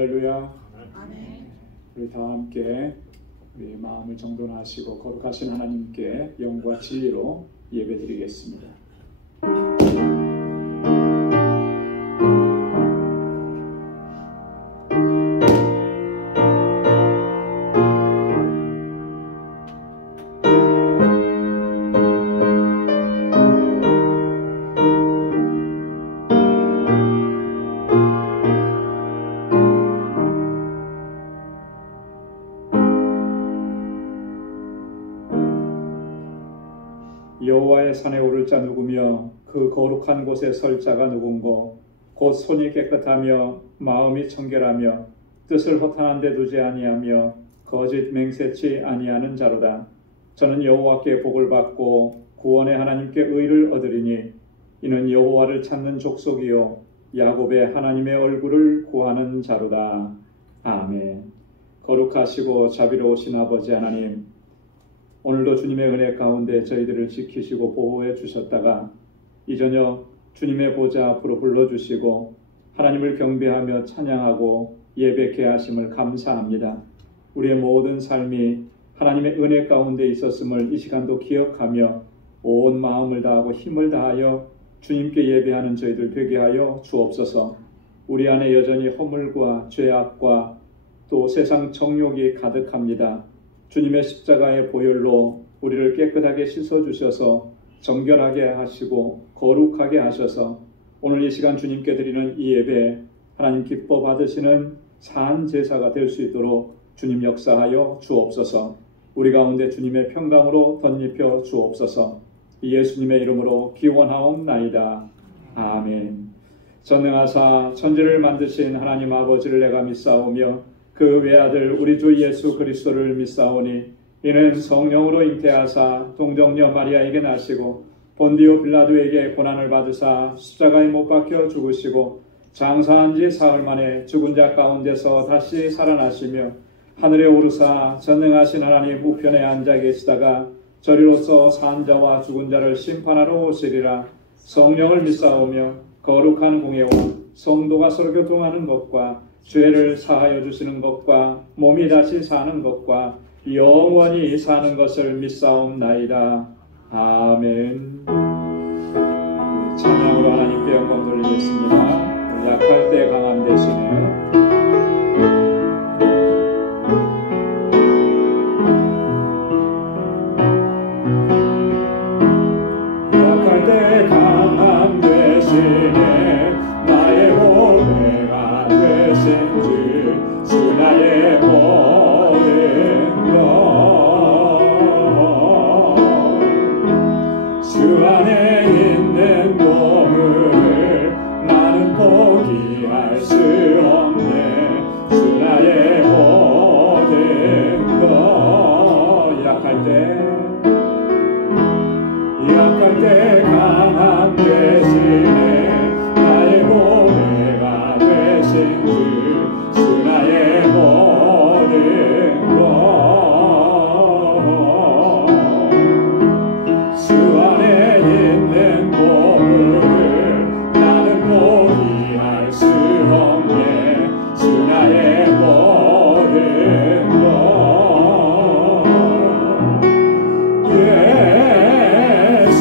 할렐루야. 아멘. 우리 다 함께 우리 마음을 정돈하시고 거룩하신 하나님께 영과 진리로 예배드리겠습니다. 여호와의 산에 오를 자 누구며 그 거룩한 곳에 설 자가 누군고 곧 손이 깨끗하며 마음이 청결하며 뜻을 허탄한 데 두지 아니하며 거짓 맹세치 아니하는 자로다. 저는 여호와께 복을 받고 구원의 하나님께 의를 얻으리니 이는 여호와를 찾는 족속이요 야곱의 하나님의 얼굴을 구하는 자로다. 아멘. 거룩하시고 자비로우신 아버지 하나님, 오늘도 주님의 은혜 가운데 저희들을 지키시고 보호해 주셨다가 이 저녁 주님의 보좌 앞으로 불러주시고 하나님을 경배하며 찬양하고 예배케 하심을 감사합니다. 우리의 모든 삶이 하나님의 은혜 가운데 있었음을 이 시간도 기억하며 온 마음을 다하고 힘을 다하여 주님께 예배하는 저희들 되게 하여 주옵소서. 우리 안에 여전히 허물과 죄악과 또 세상 정욕이 가득합니다. 주님의 십자가의 보혈로 우리를 깨끗하게 씻어주셔서 정결하게 하시고 거룩하게 하셔서 오늘 이 시간 주님께 드리는 이 예배 하나님 기뻐 받으시는 산 제사가 될 수 있도록 주님 역사하여 주옵소서. 우리 가운데 주님의 평강으로 덧입혀 주옵소서. 예수님의 이름으로 기원하옵나이다. 아멘. 전능하사 천지를 만드신 하나님 아버지를 내가 믿사오며 그 외아들 우리 주 예수 그리스도를 믿사오니 이는 성령으로 잉태하사 동정녀 마리아에게 나시고 본디오 빌라도에게 고난을 받으사 십자가에 못 박혀 죽으시고 장사한 지 사흘 만에 죽은 자 가운데서 다시 살아나시며 하늘에 오르사 전능하신 하나님 우편에 앉아 계시다가 저리로서 산 자와 죽은 자를 심판하러 오시리라. 성령을 믿사오며 거룩한 공예와 성도가 서로 교통하는 것과 죄를 사하여 주시는 것과 몸이 다시 사는 것과 영원히 사는 것을 믿사옵나이다. 아멘. 찬양으로 하나님께 영광 돌리겠습니다. 약할 때 강함 되시네. 약할 때 강함 되시네. 나의 보배가 되신 주 나의 모든 것 주 안에 있는 보물을 나는 포기할 수 없네. 주 나의 모든 것 약할 때 강함 되시네. 나의 보배가 되신 주 나의 모든 것 주 안에 있는 보물을 나는 포기할 수 없네. 주 나의 모든 것 예수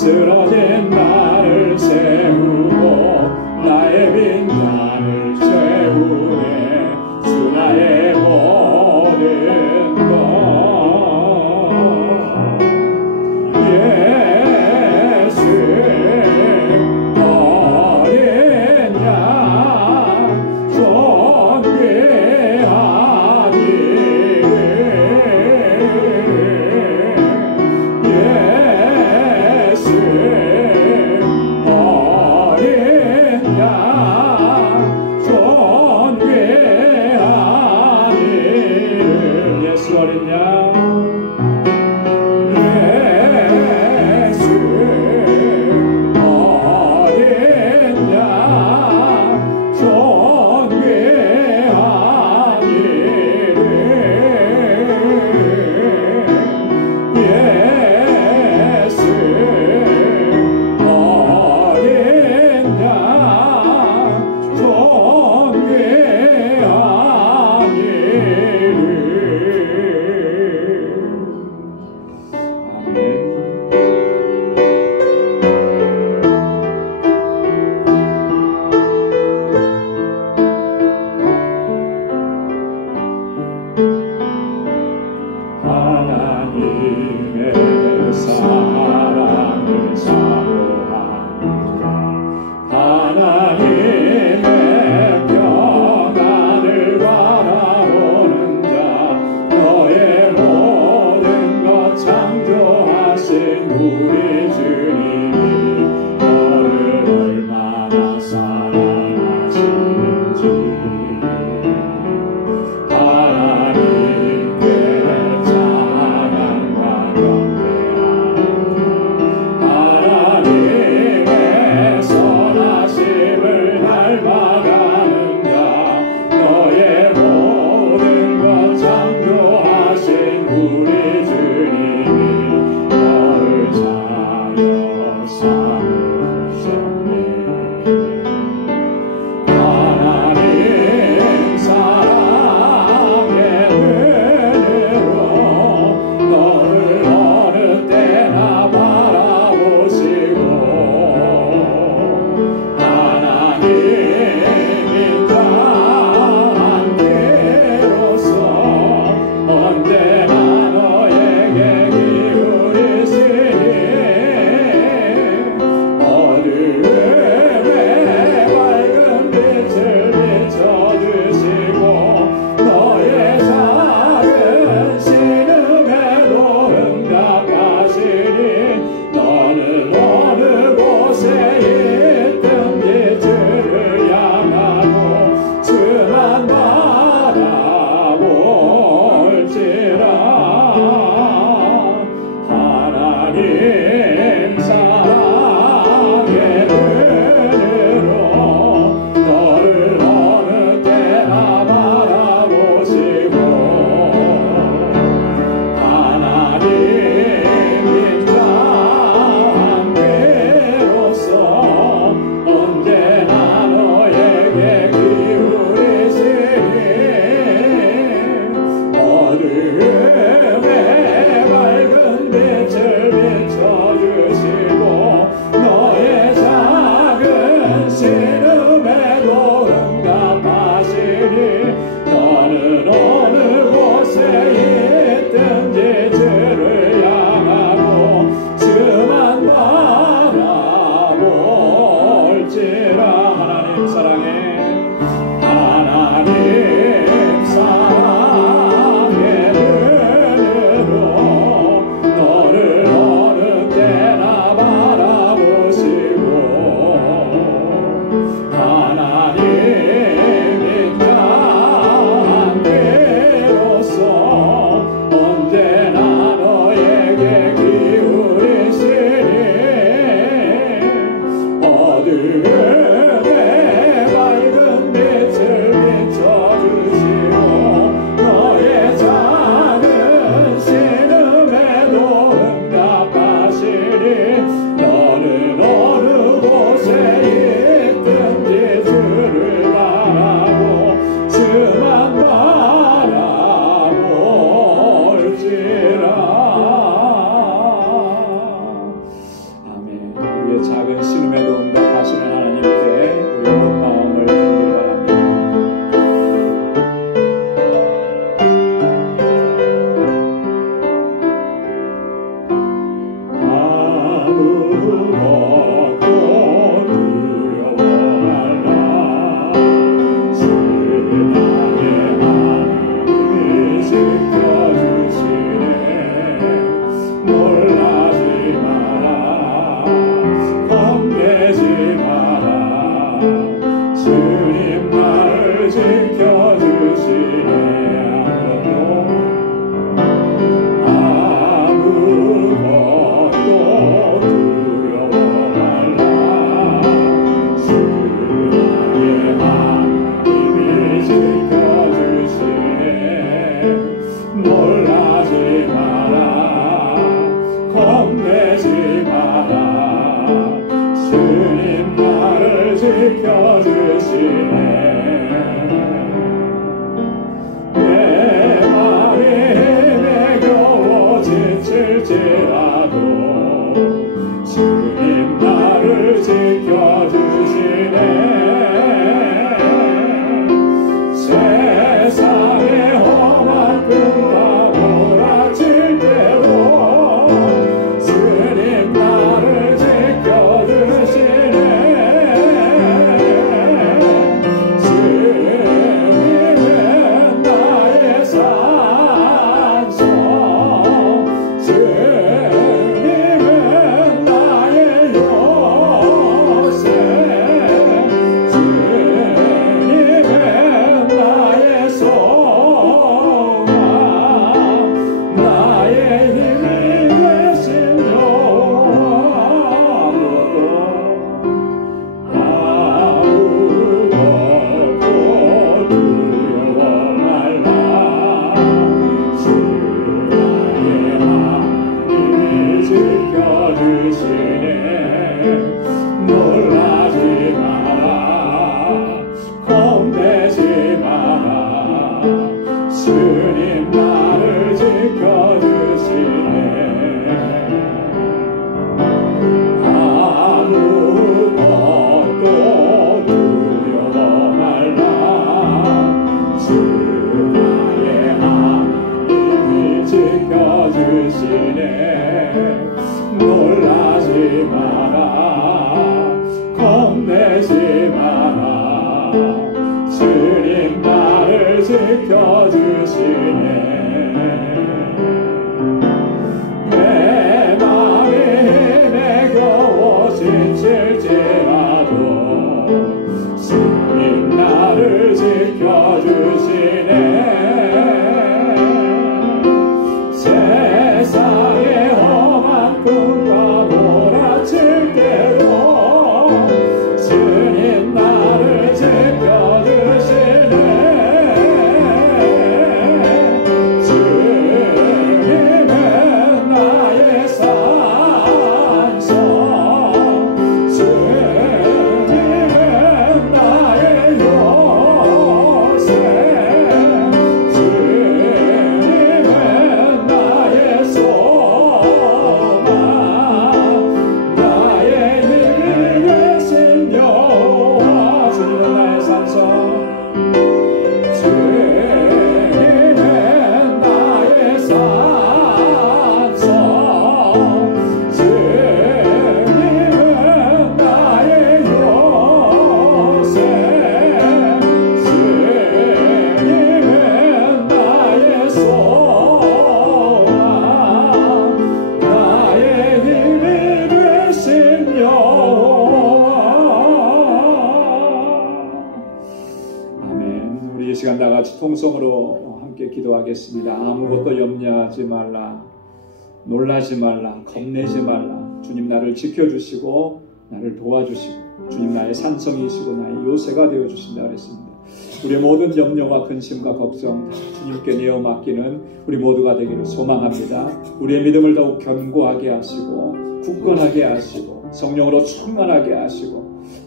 쓰러진 나를 세우고 나의 빈잔을 채우네. 주 나의 모든 것 예수 어린 양 존귀한 이름 예수 어린 양 존귀한 이름 예수 어린 양 예수 어린 양 존귀한 이름 예수 어린 양 존귀한 이름 하나님의 사랑을 사모하는 자 하나님의 평안을 바라보는 자 너의 모든 것 창조하신 우리 주님이 너를 얼마나 사랑하시는지 하나님께 찬양과 경배하며 하나님의 선하심을 닮아가는 자 너의 모든 것 창조하신 우리 주님이 너를 자녀 삼으셨네. 하나님 사랑의 눈으로 너를 어느 때나 바라보시고 하나님인 자 함께로서 언제나 너에게 기울이시니 어두움에 밝은 빛을 비춰주시고 너의 작은 신음에도 응답하시니 너는 어느 곳에 있든지 주를 향하고 주만 바라볼지라. 하나님 사랑의 눈으로 너를 어느 때나 바라보시고 하나님인 자 함께로서 언제나 너에게 기울이시니 어두움에 밝은 빛을 비춰 겁내지 마라. 주님 나를 지켜주시네. 내 마음이 힘에 겨워 지칠지라도 주님 나를 지켜주시네. 세상의 험한 꿈과 몰아칠 때도 주님 나를 지켜주시네. 주님은 나의 산소, 주님은 나의 요새, 주님은 나의 소망, 나의 힘이 되신 여호와로도 아무것도 두려워 말라. 주 나의 하나님이 지켜주시네. 놀라지 마라. 겁내지 마라. 주님 나를 지켜주시네. 아무것도 두려워 말라. 주 나의 하나님이 지켜주시네. 놀라지 마라. 겁내지 마라. 주님 나를 지켜주시네. 내 마음이 힘에 겨워 지칠지라도 주님 나를 지켜주시네. 세상의 험한 꿈과 몰아칠 때도 주님 나를 지켜주시네. 주님은 나의 산소, 주님은 나의 요새, 주님은 나의 소망, 나의 힘이 되신 여호와. 주님은 나의 산소, 주님은 나의 산소, 주님은 나의 요새, 주님은 나의 소망, 나의 힘이 되신 여호와. 아멘. 우리 이 시간 다 같이 통성으로 함께 기도하겠습니다. 아무것도 염려하지 말라. 놀라지 말라. 겁내지 말라. 주님 나를 지켜주시고 나를 도와주시고 주님 나의 산성이시고 나의 요새가 되어주신다 그랬습니다. 우리의 모든 염려와 근심과 걱정 다 주님께 내어 맡기는 우리 모두가 되기를 소망합니다. 우리의 믿음을 더욱 견고하게 하시고 굳건하게 하시고 성령으로 충만하게 하시고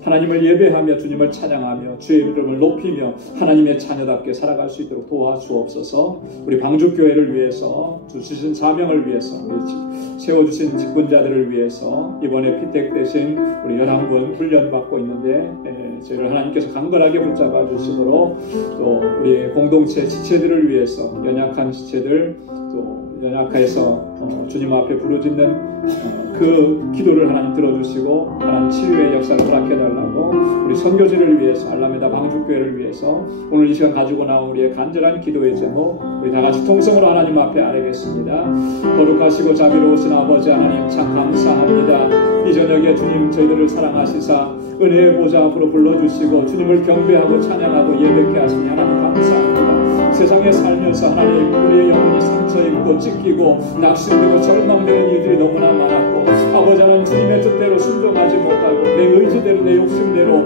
하나님을 예배하며 주님을 찬양하며 주의 이름을 높이며 하나님의 자녀답게 살아갈 수 있도록 도와주옵소서. 우리 방주교회를 위해서 주신 사명을 위해서 세워주신 직분자들을 위해서 이번에 피택되신 우리 11분 훈련받고 있는데 저희를 하나님께서 강건하게 붙잡아 주시도록 또 우리 공동체 지체들을 위해서 연약한 지체들 또 연약해서 주님 앞에 부르짖는 그 기도를 하나님 들어주시고 하나님 치유의 역사를 허락해달라고 우리 선교지를 위해서 알라메다 방주교회를 위해서 오늘 이 시간 가지고 나온 우리의 간절한 기도의 제목 우리 다같이 통성으로 하나님 앞에 아뢰겠습니다. 거룩하시고 자비로우신 아버지 하나님 참 감사합니다. 이 저녁에 주님 저희들을 사랑하시사 은혜의 보좌 앞으로 불러주시고 주님을 경배하고 찬양하고 예배케 하시니 하나님 감사합니다. 세상에 살면서 하나님 우리의 영혼이 상처입고 찢기고 낙심되고 절망되는 일들이 너무나 많았고 아버지 하나님 주님의 뜻대로 순종하지 못하고 내 의지대로 내 욕심대로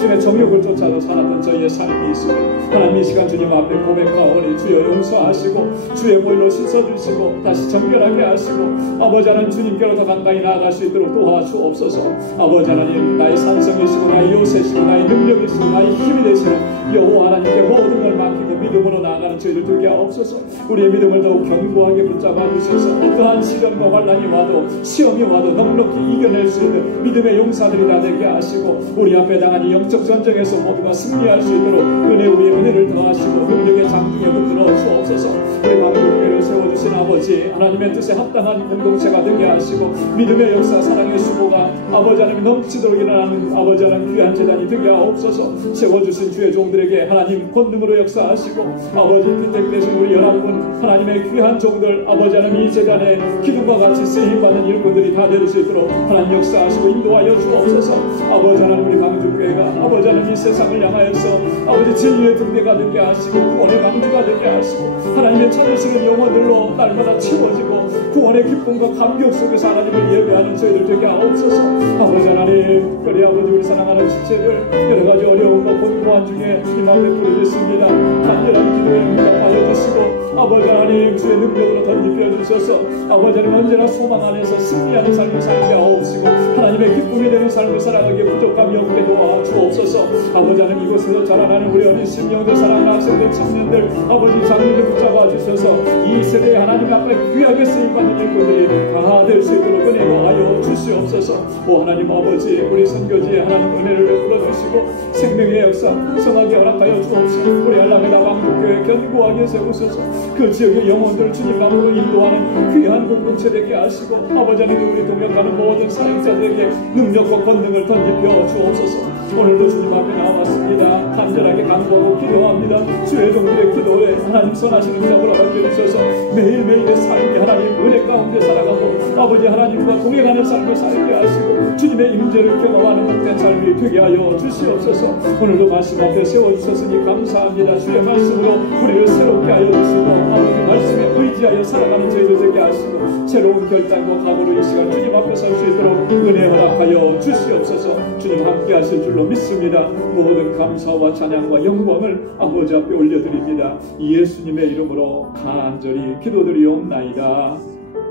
육신의 정욕을 쫓아서 살았던 저희의 삶이 있으니 하나님 이 시간 주님 앞에 고백하오니 주여 용서하시고 주의 보혈로 씻어주시고 다시 정결하게 하시고 아버지 하나님 주님께로 더 가까이 나아갈 수 있도록 도와주옵소서. 아버지 하나님 나의 산성이시고 나의 요새시고 나의 능력이시고 나의 힘이 되시는 여호와 하나님께 모든 걸 맡기고 믿음으로 나아가는 저희들 되게 하옵소서. 우리의 믿음을 더욱 견고하게 붙잡아 주셔서 어떠한 시련과 환난이 와도 시험이 와도 넉넉히 이겨낼 수 있는 믿음의 용사들이 다 되게 하시고 우리 앞에 당한 이 영적 전쟁에서 모두가 승리할 수 있도록 은혜 위에 은혜를 더하시고 능력의 장중에 붙들어 주옵소서. 우리 방교회를 세워주신 아버지 하나님의 뜻에 합당한 공동체가 되게 하시고 믿음의 역사 사랑의 수고가 아버지 하나님 넘치도록 일어나는 아버지 하나님 귀한 재단이 되게 하옵소서. 세워주신 주의 종들에게 하나님 권능으로 역사하시고 아버지 피택되신 우리 11분 하나님의 귀한 종들 아버지 하나님 이 재단에 기둥과 같이 쓰임받는 일꾼들이 다 될 수 있도록 하나님 역사하시고 인도하여 주옵소서. 아버지 하나님 우리 강주교회가 아버지 하나님 이 세상을 향하여서 아버지 진리의 등대가 되게 하시고 구원의 방주가 되게 하시고 하나님의 찾으시는 영혼들로 날마다 채워지고 구원의 기쁨과 감격 속에서 하나님을 예배하는 저희들 되게 하옵소서. 아버지 하나님 특별히 아버지 우리 사랑하는 지체들 여러가지 어려움과 고통한 중에 주님 앞에 부르짖습니다. 간절한 기도에 응답하여 주시고 아버지 하나님 주의 능력으로 덧입혀 주셔서 아버지 하나님 언제나 소망 안에서 승리하는 삶을 살게 하옵시고 하나님의 기쁨이 되는 삶을 살아가기에 부족함이 없게 도와주옵소서. 아버지 하나님 이곳에서 자라나는 우리 어린 신령들 사랑하는 학생들 청년들 아버지 장로들 붙잡아 주셔서 이 세대에 하나님 앞에 귀하게 쓰임받는 일꾼들이 다 될 수 있도록 은혜 더하여 주시옵소서. 오 하나님 아버지 우리 선교지에 하나님 은혜를 베풀어 주시고 생명의 역사 성하게 허락하여 주옵시고 우리 알라메다 방북교회 견고하게 세우소서. 그 지역의 영혼들을 주님 앞으로 인도하는 귀한 공동체 되게 하시고 아버지 하나님 우리 동역하는 모든 사역자들에게 능력과 권능을 던집혀 주옵소서. 오늘도 주님 앞에 나왔습니다. 간절하게 간구하고 기도합니다. 주의 종들의 기도에 하나님 선하신 응답을 허락해 주셔서 매일매일의 삶이 하나님 은혜 가운데 살아가고 아버지 하나님과 동행하는 삶을 살게 하시고 주님의 임재를 경험하는 복된 삶이 되게 하여 주시옵소서. 오늘도 말씀 앞에 세워주셨으니 감사합니다. 주의 말씀으로 우리를 새롭게 하여 주시고 아버지 말씀에 의지하여 살아가는 저희들 되게 하시고 새로운 결단과 각오로 이 시간 주님 앞에 설 수 있도록 은혜 허락하여 주시옵소서. 주님 함께 하실 줄로 믿습니다. 모든 감사와 찬양과 영광을 아버지 앞에 올려드립니다. 예수님의 이름으로 간절히 기도드리옵나이다.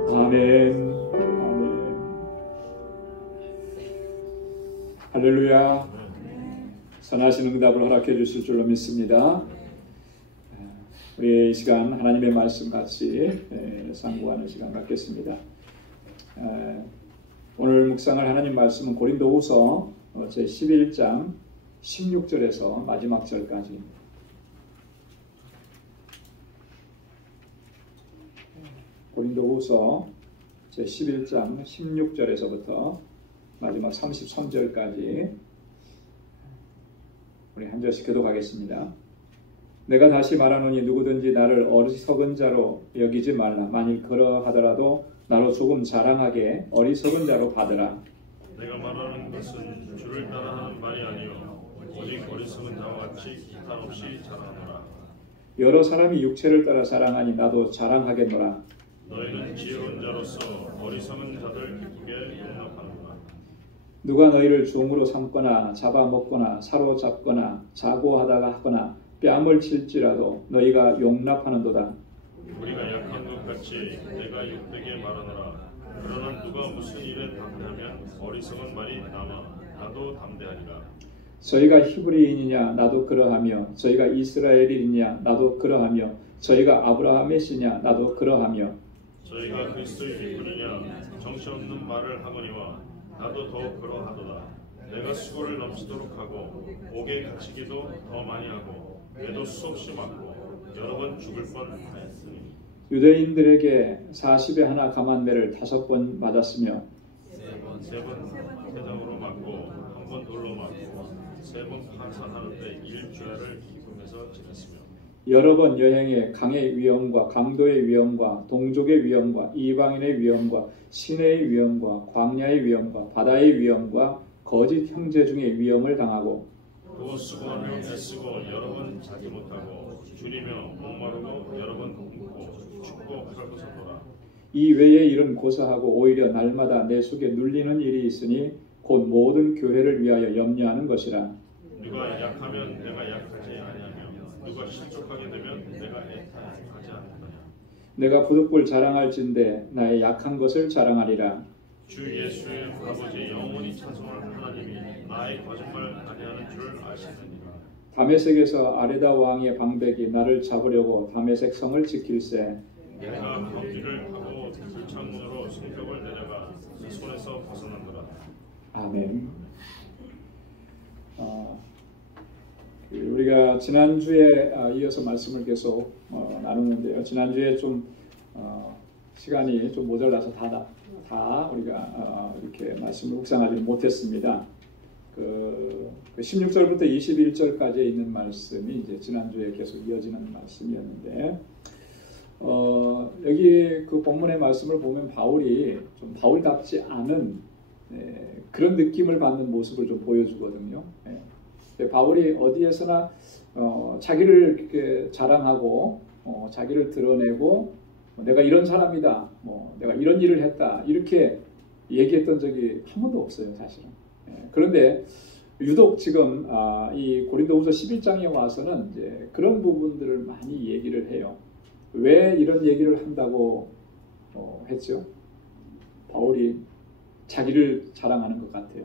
아멘. 아멘. 할렐루야. 선하신 응답을 허락해 주실 줄로 믿습니다. 우리 이 시간 하나님의 말씀 같이 상고하는 시간 갖겠습니다. 오늘 묵상할 하나님 말씀은 고린도후서 제11장 16절에서 마지막 절까지 고린도후서 제11장 16절에서부터 마지막 33절까지 우리 한 절씩 교독하겠습니다. 내가 다시 말하노니 누구든지 나를 어리석은 자로 여기지 말라. 만일 그러하더라도 나로 조금 자랑하게 어리석은 자로 받으라. 내가 말하는 것은 주를 따라하는 말이 아니요 오직 어리석은 자와 같이 기탄 없이 자랑하노라. 여러 사람이 육체를 따라 자랑하니 나도 자랑하겠노라. 너희는 지혜로운 자로서 어리석은 자들 기쁘게 용납하노라. 누가 너희를 종으로 삼거나 잡아먹거나 사로잡거나 자고하다가 하거나 뺨을 칠지라도 너희가 용납하는도다. 우리가 약한 것 같이 내가 욕되게 말하노라. 그러나 누가 무슨 일에 담대하면 어리석은 말이 남아 나도 담대하리라. 저희가 히브리인이냐 나도 그러하며 저희가 이스라엘인이냐 나도 그러하며 저희가 아브라함의 씨냐 나도 그러하며 저희가 그리스도의 일꾼이냐 정신없는 말을 하거니와 나도 더 그러하도다. 내가 수고를 넘치도록 하고 옥에 갇히기도 더 많이 하고 매도 수없이 맞고 여러 번 죽을 뻔하였으니 유대인들에게 40에 하나 감한매를 5번 맞았으며 세 번 태장으로 맞고 한 번 돌로 맞고 3번 판산하는데 일주야를 기쁨에서 지냈으며 여러 번 여행에 강의 위험과 강도의 위험과 동족의 위험과 이방인의 위험과 시내의 위험과 광야의 위험과 바다의 위험과 거짓 형제 중의 위험을 당하고 또 수고하며 애쓰고 여러 번 자지 못하고 줄이며 목마르고 여러 번 굶고 춥고 헐벗어보라. 이 외의 일은 고사하고 오히려 날마다 내 속에 눌리는 일이 있으니 곧 모든 교회를 위하여 염려하는 것이라. 누가 약하면 내가 약하지 아니하며 누가 실족하게 되면 내가 애타하지 않느냐. 내가 부득불 자랑할진대 나의 약한 것을 자랑하리라. 주 예수의 아버지 영원히 찬송할 하나님이 나의 거짓말 아니하는 줄 아시느니라. 다메섹에서 아레다 왕의 방백이 나를 잡으려고 다메섹 성을 지킬세. 내가 거기를 하고 불창문으로 성벽을 내려가 그 손에서 벗어난다. 아멘. 우리가 지난주에 이어서 말씀을 계속 나누는데요. 지난주에 좀 시간이 좀 모자라서 다 우리가 이렇게 말씀을 묵상하지 못했습니다. 그 16절부터 21절까지 있는 말씀이 이제 지난주에 계속 이어지는 말씀이었는데 여기 그 본문의 말씀을 보면 바울이 좀 바울답지 않은 그런 느낌을 받는 모습을 좀 보여주거든요. 바울이 어디에서나 자기를 이렇게 자랑하고 자기를 드러내고 내가 이런 사람이다, 내가 이런 일을 했다 이렇게 얘기했던 적이 한 번도 없어요, 사실은. 그런데 유독 지금 이 고린도후서 11장에 와서는 이제 그런 부분들을 많이 얘기를 해요. 왜 이런 얘기를 한다고 했죠? 바울이 자기를 자랑하는 것 같아요.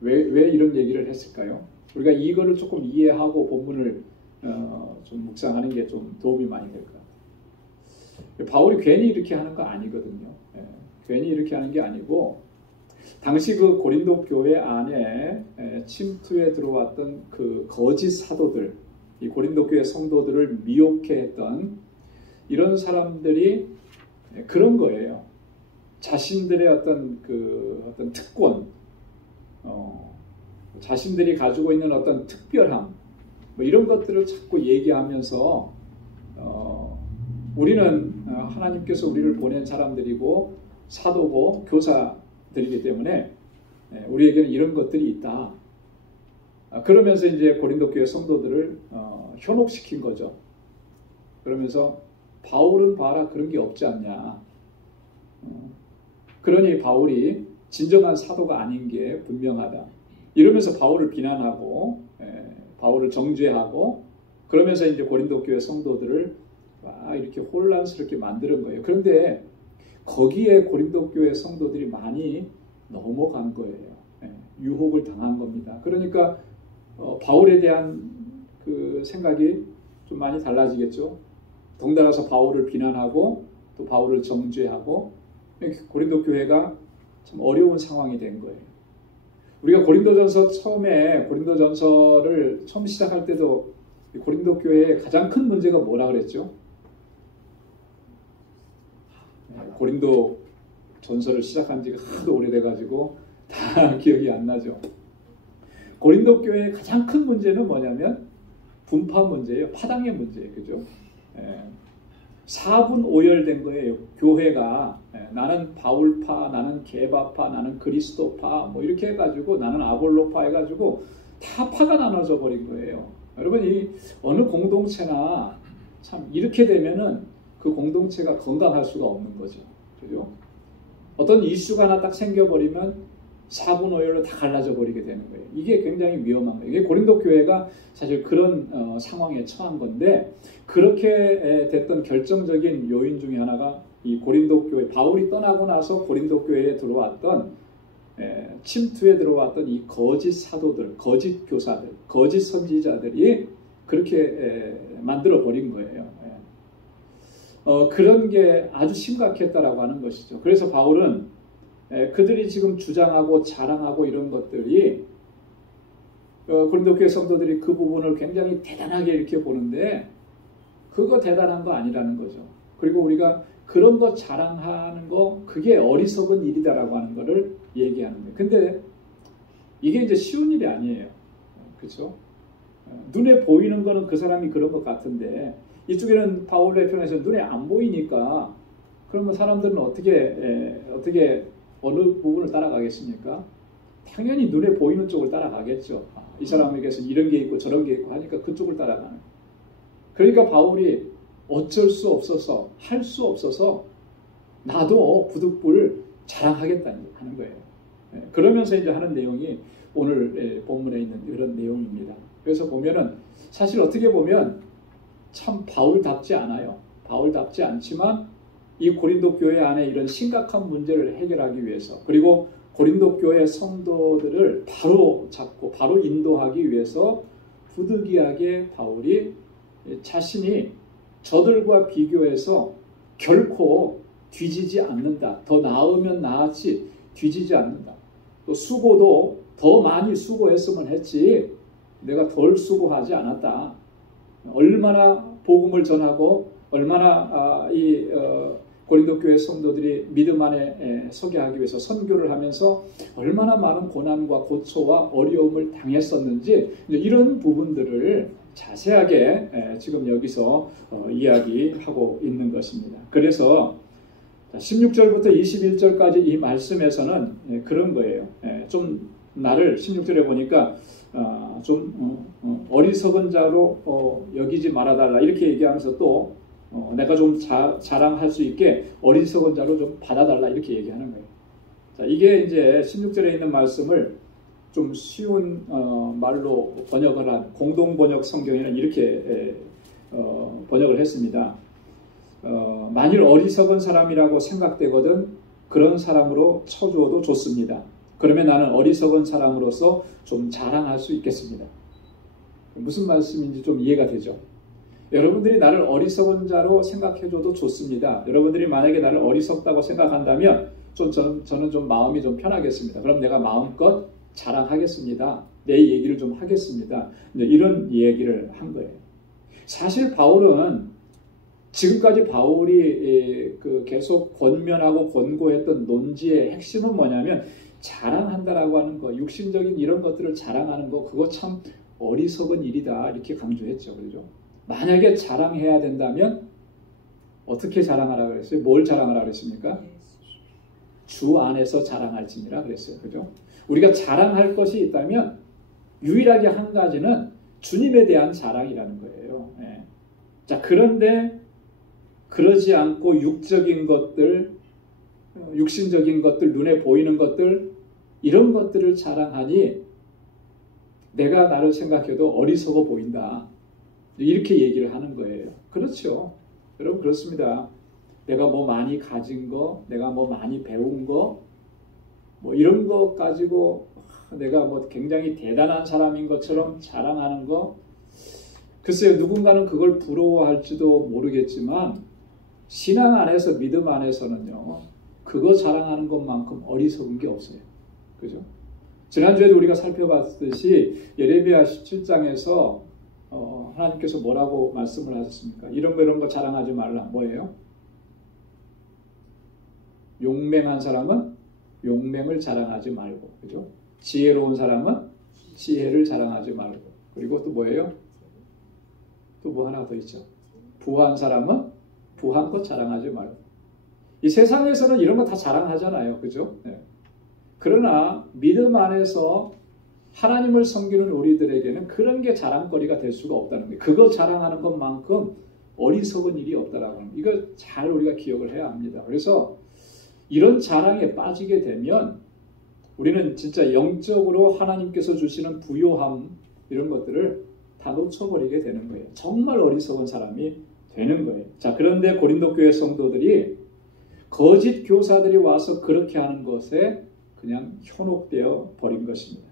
왜 이런 얘기를 했을까요? 우리가 이거를 조금 이해하고 본문을 좀 묵상하는 게 좀 도움이 많이 될 것 같아요. 바울이 괜히 이렇게 하는 거 아니거든요. 괜히 이렇게 하는 게 아니고 당시 그 고린도 교회 안에 침투에 들어왔던 그 거짓 사도들, 이 고린도 교회 성도들을 미혹해 했던 이런 사람들이 그런 거예요. 자신들의 어떤 특권, 자신들이 가지고 있는 어떤 특별함, 이런 것들을 자꾸 얘기하면서 우리는 하나님께서 우리를 보낸 사람들이고 사도고 교사들이기 때문에 우리에게는 이런 것들이 있다. 그러면서 이제 고린도 교회 성도들을 현혹시킨 거죠. 그러면서 바울은 봐라 그런 게 없지 않냐. 그러니 바울이 진정한 사도가 아닌 게 분명하다. 이러면서 바울을 비난하고 바울을 정죄하고 그러면서 이제 고린도 교회 성도들을 이렇게 혼란스럽게 만드는 거예요. 그런데 거기에 고린도 교회 성도들이 많이 넘어간 거예요. 유혹을 당한 겁니다. 그러니까 바울에 대한 그 생각이 좀 많이 달라지겠죠. 덩달아서 바울을 비난하고 또 바울을 정죄하고 고린도 교회가 참 어려운 상황이 된 거예요. 우리가 고린도전서 고린도전서를 처음 시작할 때도 고린도 교회의 가장 큰 문제가 뭐라 그랬죠? 고린도 전서를 시작한 지가 하도 오래돼가지고 다 기억이 안 나죠. 고린도 교회의 가장 큰 문제는 뭐냐면 분파 문제예요. 파당의 문제예요. 그죠? 사분오열된 거예요. 교회가 나는 바울파, 나는 게바파, 나는 그리스도파 이렇게 해가지고 나는 아볼로파 해가지고 다 파가 나눠져 버린 거예요. 여러분 이 어느 공동체나 참 이렇게 되면은 그 공동체가 건강할 수가 없는 거죠. 그죠? 어떤 이슈가 하나 딱 생겨버리면 사분오열로 다 갈라져 버리게 되는 거예요. 이게 굉장히 위험한 거예요. 이게 고린도 교회가 사실 그런 상황에 처한 건데 그렇게 됐던 결정적인 요인 중에 하나가 이 고린도 교회, 바울이 떠나고 나서 고린도 교회에 들어왔던 침투에 들어왔던 이 거짓 사도들, 거짓 교사들, 거짓 선지자들이 그렇게 만들어 버린 거예요. 그런 게 아주 심각했다라고 하는 것이죠. 그래서 바울은 그들이 지금 주장하고 자랑하고 이런 것들이 고린도 교회 성도들이 그 부분을 굉장히 대단하게 이렇게 보는데 그거 대단한 거 아니라는 거죠. 그리고 우리가 그런 거 자랑하는 거 그게 어리석은 일이다라고 하는 거를 얘기하는 거예요. 근데 이게 이제 쉬운 일이 아니에요. 그렇죠? 눈에 보이는 거는 그 사람이 그런 것 같은데 이쪽에는 바울의 편에서 눈에 안 보이니까 그러면 사람들은 어떻게 어느 부분을 따라가겠습니까? 당연히 눈에 보이는 쪽을 따라가겠죠. 이 사람에게서 이런 게 있고 저런 게 있고 하니까 그쪽을 따라가는. 그러니까 바울이 어쩔 수 없어서 할 수 없어서 나도 부득불 자랑하겠다 하는 거예요. 그러면서 이제 하는 내용이 오늘 본문에 있는 이런 내용입니다. 그래서 보면은 사실 어떻게 보면 참 바울답지 않아요. 바울답지 않지만 이 고린도 교회 안에 이런 심각한 문제를 해결하기 위해서, 그리고 고린도 교회 성도들을 바로 잡고 바로 인도하기 위해서 부득이하게 바울이 자신이 저들과 비교해서 결코 뒤지지 않는다. 더 나으면 나았지 뒤지지 않는다. 또 수고도 더 많이 수고했으면 했지 내가 덜 수고하지 않았다. 얼마나 복음을 전하고 얼마나 고린도 교회 성도들이 믿음 안에 서게 하기 위해서 선교를 하면서 얼마나 많은 고난과 고초와 어려움을 당했었는지 이런 부분들을 자세하게 지금 여기서 이야기하고 있는 것입니다. 그래서 16절부터 21절까지 이 말씀에서는 그런 거예요. 좀 나를 16절에 보니까 좀 어리석은 자로 여기지 말아달라 이렇게 얘기하면서 또 내가 좀 자랑할 수 있게 어리석은 자로 좀 받아달라 이렇게 얘기하는 거예요. 자, 이게 이제 16절에 있는 말씀을 좀 쉬운 말로 번역을 한 공동번역 성경에는 이렇게 번역을 했습니다. 만일 어리석은 사람이라고 생각되거든 그런 사람으로 쳐주어도 좋습니다. 그러면 나는 어리석은 사람으로서 좀 자랑할 수 있겠습니다. 무슨 말씀인지 좀 이해가 되죠? 여러분들이 나를 어리석은 자로 생각해줘도 좋습니다. 여러분들이 만약에 나를 어리석다고 생각한다면 저는 좀 마음이 좀 편하겠습니다. 그럼 내가 마음껏 자랑하겠습니다. 내 얘기를 좀 하겠습니다. 이런 얘기를 한 거예요. 사실 바울은 지금까지 바울이 계속 권면하고 권고했던 논지의 핵심은 뭐냐면 자랑한다라고 하는 거, 육신적인 이런 것들을 자랑하는 거, 그거 참 어리석은 일이다 이렇게 강조했죠. 그렇죠? 만약에 자랑해야 된다면 어떻게 자랑하라 그랬어요? 뭘 자랑하라 그랬습니까? 주 안에서 자랑할지니라 그랬어요. 그죠? 우리가 자랑할 것이 있다면 유일하게 한 가지는 주님에 대한 자랑이라는 거예요. 예. 자, 그런데 그러지 않고 육적인 것들, 육신적인 것들, 눈에 보이는 것들, 이런 것들을 자랑하니 내가 나를 생각해도 어리석어 보인다. 이렇게 얘기를 하는 거예요. 그렇죠. 여러분 그렇습니다. 내가 뭐 많이 가진 거, 내가 뭐 많이 배운 거, 뭐 이런 거 가지고 내가 뭐 굉장히 대단한 사람인 것처럼 자랑하는 거, 글쎄요, 누군가는 그걸 부러워할지도 모르겠지만 신앙 안에서, 믿음 안에서는요, 그거 자랑하는 것만큼 어리석은 게 없어요. 그죠? 지난주에도 우리가 살펴봤듯이 예레미야 17장에서 하나님께서 뭐라고 말씀을 하셨습니까? 이런 거 자랑하지 말라. 뭐예요? 용맹한 사람은 용맹을 자랑하지 말고, 그죠? 지혜로운 사람은 지혜를 자랑하지 말고, 그리고 또 뭐예요? 또 뭐 하나 더 있죠. 부한 사람은 부한 것 자랑하지 말고. 이 세상에서는 이런 거 다 자랑하잖아요, 그죠? 네. 그러나 믿음 안에서 하나님을 섬기는 우리들에게는 그런 게 자랑거리가 될 수가 없다는 거예요. 그거 자랑하는 것만큼 어리석은 일이 없다라고 하는 거예요. 이걸 잘 우리가 기억을 해야 합니다. 그래서 이런 자랑에 빠지게 되면 우리는 진짜 영적으로 하나님께서 주시는 부요함, 이런 것들을 다 놓쳐버리게 되는 거예요. 정말 어리석은 사람이 되는 거예요. 자, 그런데 고린도 교회 성도들이 거짓 교사들이 와서 그렇게 하는 것에 그냥 현혹되어 버린 것입니다.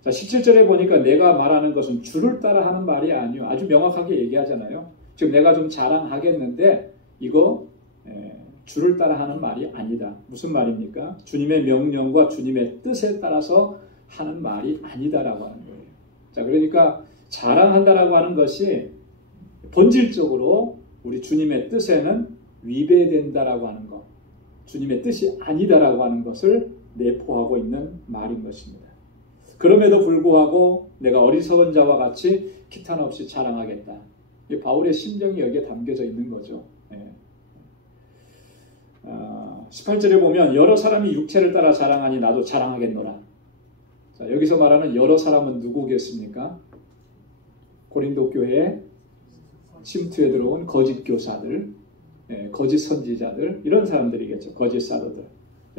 자, 17절에 보니까 내가 말하는 것은 주를 따라 하는 말이 아니요. 아주 명확하게 얘기하잖아요. 지금 내가 좀 자랑하겠는데 이거 주를 따라 하는 말이 아니다. 무슨 말입니까? 주님의 명령과 주님의 뜻에 따라서 하는 말이 아니다라고 하는 거예요. 자, 그러니까 자랑한다라고 하는 것이 본질적으로 우리 주님의 뜻에는 위배된다라고 하는 것, 주님의 뜻이 아니다라고 하는 것을 내포하고 있는 말인 것입니다. 그럼에도 불구하고 내가 어리석은 자와 같이 기탄 없이 자랑하겠다. 이 바울의 심정이 여기에 담겨져 있는 거죠. 18절에 보면 여러 사람이 육체를 따라 자랑하니 나도 자랑하겠노라. 자, 여기서 말하는 여러 사람은 누구겠습니까? 고린도 교회에 침투에 들어온 거짓 교사들, 거짓 선지자들, 이런 사람들이겠죠. 거짓 사도들.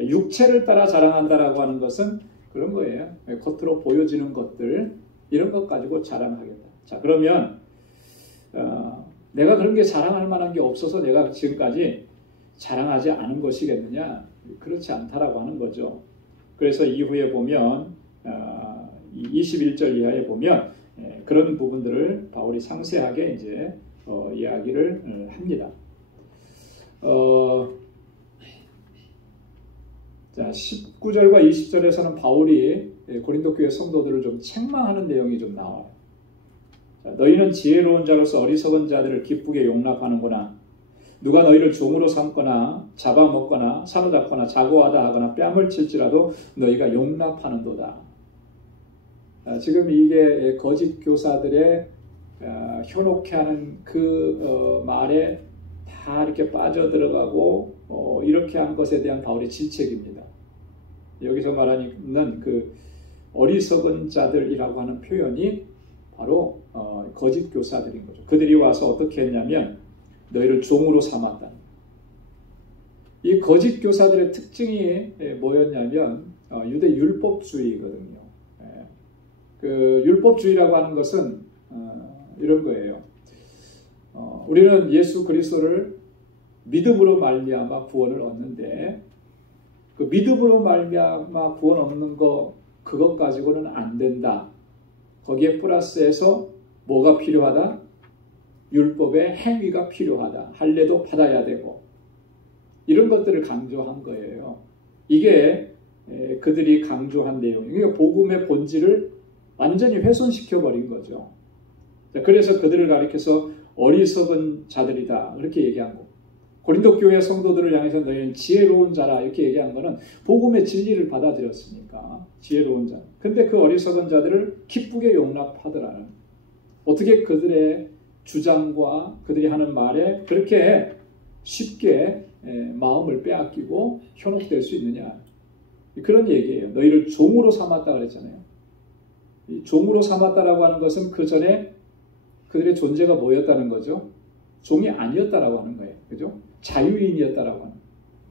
육체를 따라 자랑한다라고 하는 것은 그런 거예요. 겉으로 보여지는 것들 이런 것 가지고 자랑하겠다. 자, 그러면 내가 그런 게 자랑할 만한 게 없어서 내가 지금까지 자랑하지 않은 것이겠느냐? 그렇지 않다라고 하는 거죠. 그래서 이후에 보면 21절 이하에 보면 그런 부분들을 바울이 상세하게 이제 이야기를 합니다. 자, 19절과 20절에서는 바울이 고린도 교회 성도들을 좀 책망하는 내용이 좀 나와요. 자, 너희는 지혜로운 자로서 어리석은 자들을 기쁘게 용납하는구나. 누가 너희를 종으로 삼거나 잡아먹거나 사로잡거나 자고하다 하거나 뺨을 칠지라도 너희가 용납하는도다. 지금 이게 거짓 교사들의 현혹해 하는 그 말에 다 이렇게 빠져들어가고 이렇게 한 것에 대한 바울의 질책입니다. 여기서 말하는 그 어리석은 자들이라고 하는 표현이 바로 거짓 교사들인 거죠. 그들이 와서 어떻게 했냐면 너희를 종으로 삼았다. 이 거짓 교사들의 특징이 뭐였냐면 유대 율법주의거든요. 그 율법주의라고 하는 것은 이런 거예요. 우리는 예수 그리스도를 믿음으로 말미암아 구원을 얻는데 그 믿음으로 말미암아 구원 얻는 거 그것 가지고는 안 된다. 거기에 플러스해서 뭐가 필요하다? 율법의 행위가 필요하다. 할례도 받아야 되고 이런 것들을 강조한 거예요. 이게 그들이 강조한 내용이에요. 그러니까 복음의 본질을 완전히 훼손시켜버린 거죠. 그래서 그들을 가리켜서 어리석은 자들이다 이렇게 얘기한 거. 고린도 교회 성도들을 향해서 너희는 지혜로운 자라 이렇게 얘기한 거는 복음의 진리를 받아들였으니까 지혜로운 자. 근데 그 어리석은 자들을 기쁘게 용납하더라는. 어떻게 그들의 주장과 그들이 하는 말에 그렇게 쉽게 마음을 빼앗기고 현혹될 수 있느냐. 그런 얘기예요. 너희를 종으로 삼았다 그랬잖아요. 이 종으로 삼았다라고 하는 것은 그 전에 그들의 존재가 뭐였다는 거죠? 종이 아니었다라고 하는 거예요. 그죠? 자유인이었다라고 하는.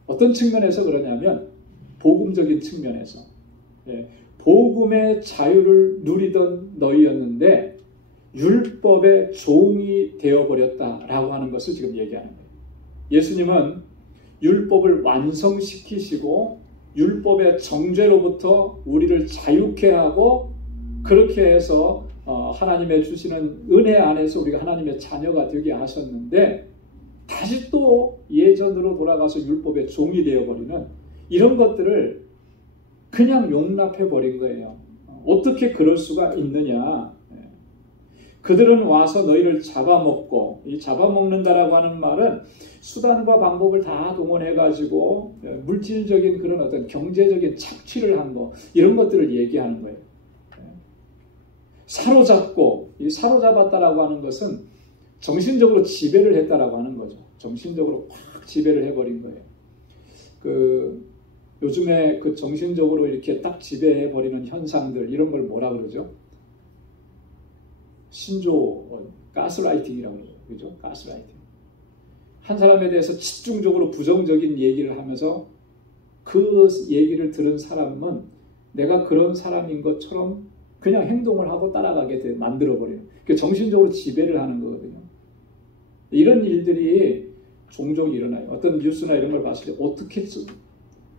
어떤 측면에서 그러냐면 복음적인 측면에서 복음의 자유를 누리던 너희였는데 율법의 종이 되어버렸다라고 하는 것을 지금 얘기하는 거예요. 예수님은 율법을 완성시키시고 율법의 정죄로부터 우리를 자유케 하고 그렇게 해서 하나님의 주시는 은혜 안에서 우리가 하나님의 자녀가 되게 하셨는데 다시 또 예전으로 돌아가서 율법의 종이 되어버리는 이런 것들을 그냥 용납해버린 거예요. 어떻게 그럴 수가 있느냐. 그들은 와서 너희를 잡아먹고, 이 잡아먹는다라고 하는 말은 수단과 방법을 다 동원해가지고 물질적인 그런 어떤 경제적인 착취를 한 거, 이런 것들을 얘기하는 거예요. 사로잡고, 이 사로잡았다라고 하는 것은 정신적으로 지배를 했다라고 하는 거죠. 정신적으로 확 지배를 해버린 거예요. 요즘에 그 정신적으로 이렇게 딱 지배해버리는 현상들, 이런 걸 뭐라 그러죠? 신조, 가스라이팅이라고 그러죠. 그죠? 가스라이팅. 한 사람에 대해서 집중적으로 부정적인 얘기를 하면서 그 얘기를 들은 사람은 내가 그런 사람인 것처럼 그냥 행동을 하고 따라가게 만들어버려요. 정신적으로 지배를 하는 거거든요. 이런 일들이 종종 일어나요. 어떤 뉴스나 이런 걸 봤을 때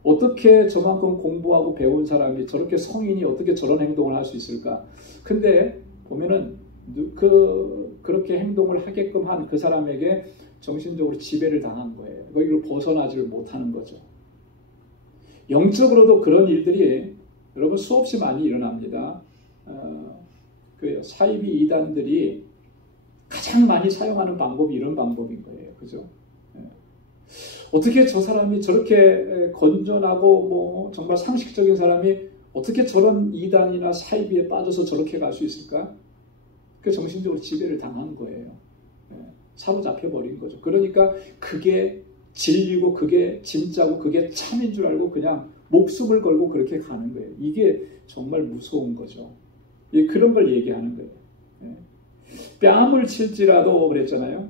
어떻게 저만큼 공부하고 배운 사람이 저렇게 성인이 어떻게 저런 행동을 할 수 있을까? 근데 보면은 그렇게 행동을 하게끔 한 그 사람에게 정신적으로 지배를 당한 거예요. 거기를 벗어나지를 못하는 거죠. 영적으로도 그런 일들이 여러분 수없이 많이 일어납니다. 그 사이비 이단들이 가장 많이 사용하는 방법이 이런 방법인 거예요. 그죠? 어떻게 저 사람이 저렇게 건전하고 뭐 정말 상식적인 사람이 어떻게 저런 이단이나 사이비에 빠져서 저렇게 갈 수 있을까? 그 정신적으로 지배를 당한 거예요. 사로잡혀 버린 거죠. 그러니까 그게 진리고 그게 진짜고 그게 참인 줄 알고 그냥 목숨을 걸고 그렇게 가는 거예요. 이게 정말 무서운 거죠. 그런 걸 얘기하는 거예요. 뺨을 칠지라도 그랬잖아요.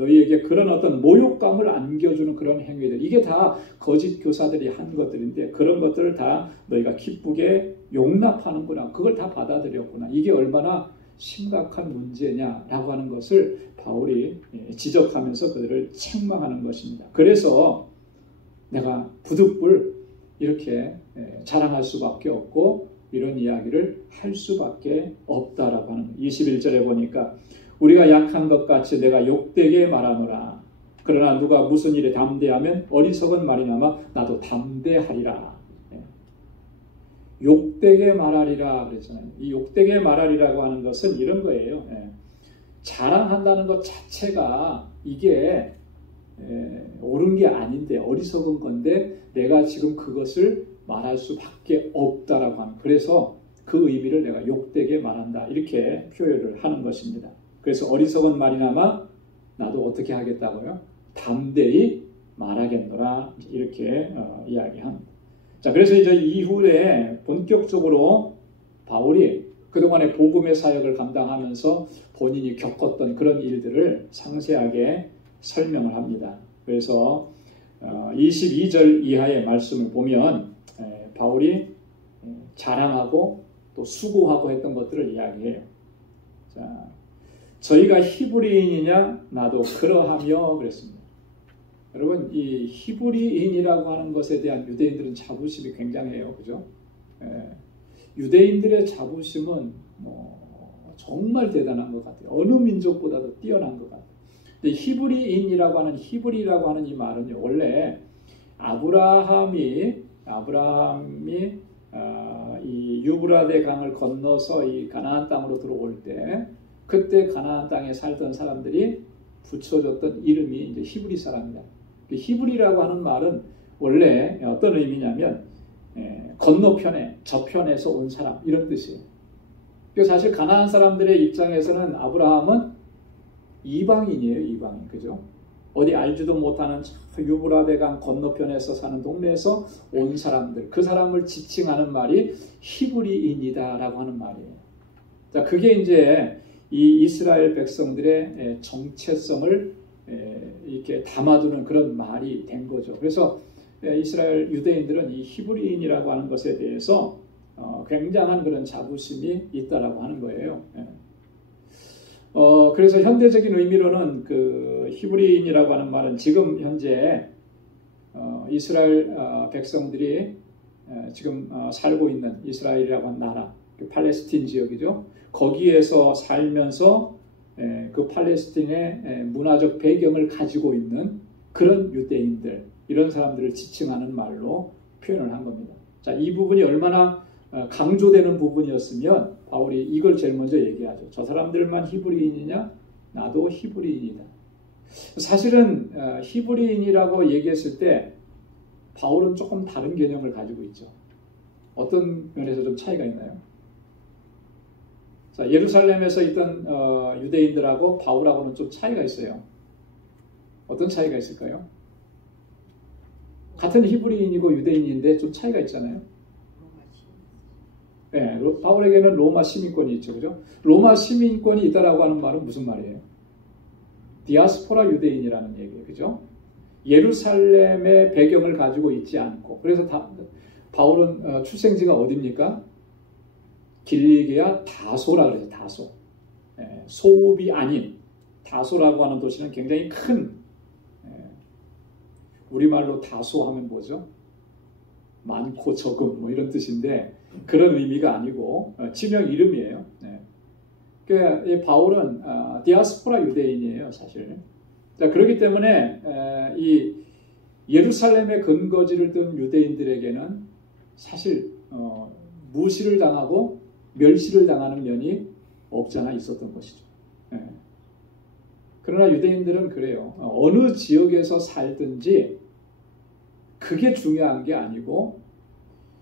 너희에게 그런 어떤 모욕감을 안겨주는 그런 행위들, 이게 다 거짓 교사들이 한 것들인데 그런 것들을 다 너희가 기쁘게 용납하는구나. 그걸 다 받아들였구나. 이게 얼마나 심각한 문제냐라고 하는 것을 바울이 지적하면서 그들을 책망하는 것입니다. 그래서 내가 부득불 이렇게 자랑할 수밖에 없고 이런 이야기를 할 수밖에 없다라고 하는 거예요. 21절에 보니까 우리가 약한 것 같이 내가 욕되게 말하노라. 그러나 누가 무슨 일에 담대하면 어리석은 말이나마 나도 담대하리라. 욕되게 말하리라 그랬잖아요. 이 욕되게 말하리라고 하는 것은 이런 거예요. 자랑한다는 것 자체가 이게 옳은 게 아닌데 어리석은 건데 내가 지금 그것을 말할 수밖에 없다라고 하는, 그래서 그 의미를 내가 욕되게 말한다 이렇게 표현을 하는 것입니다. 그래서 어리석은 말이나마 나도 어떻게 하겠다고요? 담대히 말하겠노라 이렇게 이야기합니다. 자, 그래서 이제 이후에 본격적으로 바울이 그동안의 복음의 사역을 감당하면서 본인이 겪었던 그런 일들을 상세하게 설명을 합니다. 그래서 22절 이하의 말씀을 보면 바울이 자랑하고 또 수고하고 했던 것들을 이야기해요. 자, 저희가 히브리인이냐 나도 그러하며 그랬습니다. 여러분, 이 히브리인이라고 하는 것에 대한 유대인들은 자부심이 굉장해요. 그죠? 유대인들의 자부심은 정말 대단한 것 같아요. 어느 민족보다도 뛰어난 것 같아요. 근데 히브리인이라고 하는 이 말은요, 원래 아브라함이 이 유브라데 강을 건너서 이 가나안 땅으로 들어올 때 그때 가나안 땅에 살던 사람들이 붙여줬던 이름이 이제 히브리 사람이다. 히브리라고 하는 말은 원래 어떤 의미냐면 건너편에, 저편에서 온 사람 이런 뜻이에요. 사실 가나안 사람들의 입장에서는 아브라함은 이방인이에요. 이방인. 그죠? 어디 알지도 못하는 유브라데강 건너편에서 사는 동네에서 온 사람들, 그 사람을 지칭하는 말이 히브리인이다라고 하는 말이에요. 자, 그게 이제 이 이스라엘 백성들의 정체성을 이렇게 담아두는 그런 말이 된 거죠. 그래서 이스라엘 유대인들은 이 히브리인이라고 하는 것에 대해서 굉장한 그런 자부심이 있다라고 하는 거예요. 그래서 현대적인 의미로는 그 히브리인이라고 하는 말은 지금 현재 이스라엘 백성들이 지금 살고 있는 이스라엘이라고 하는 나라, 그 팔레스틴 지역이죠. 거기에서 살면서 그 팔레스틴의 문화적 배경을 가지고 있는 그런 유대인들, 이런 사람들을 지칭하는 말로 표현을 한 겁니다. 자, 이 부분이 얼마나 강조되는 부분이었으면 바울이 이걸 제일 먼저 얘기하죠. 저 사람들만 히브리인이냐? 나도 히브리인이다. 사실은 히브리인이라고 얘기했을 때 바울은 조금 다른 개념을 가지고 있죠. 어떤 면에서 좀 차이가 있나요? 자, 예루살렘에서 있던 유대인들하고 바울하고는 좀 차이가 있어요. 어떤 차이가 있을까요? 같은 히브리인이고 유대인인데 좀 차이가 있잖아요. 네, 바울에게는 로마 시민권이 있죠. 그죠? 로마 시민권이 있다라고 하는 말은 무슨 말이에요? 디아스포라 유대인이라는 얘기예요. 그죠? 예루살렘의 배경을 가지고 있지 않고, 그래서 바울은 출생지가 어디입니까? 길리기아 다소라 그래요. 다소. 소읍이 아닌 다소라고 하는 도시는 굉장히 큰, 우리말로 다소 하면 뭐죠? 많고 적음 뭐 이런 뜻인데 그런 의미가 아니고 지명 이름이에요. 그러니까 바울은 디아스포라 유대인이에요, 사실. 자, 그렇기 때문에 이 예루살렘의 근거지를 둔 유대인들에게는 사실 무시를 당하고 멸시를 당하는 면이 없잖아 있었던 것이죠. 그러나 유대인들은 그래요. 어느 지역에서 살든지 그게 중요한 게 아니고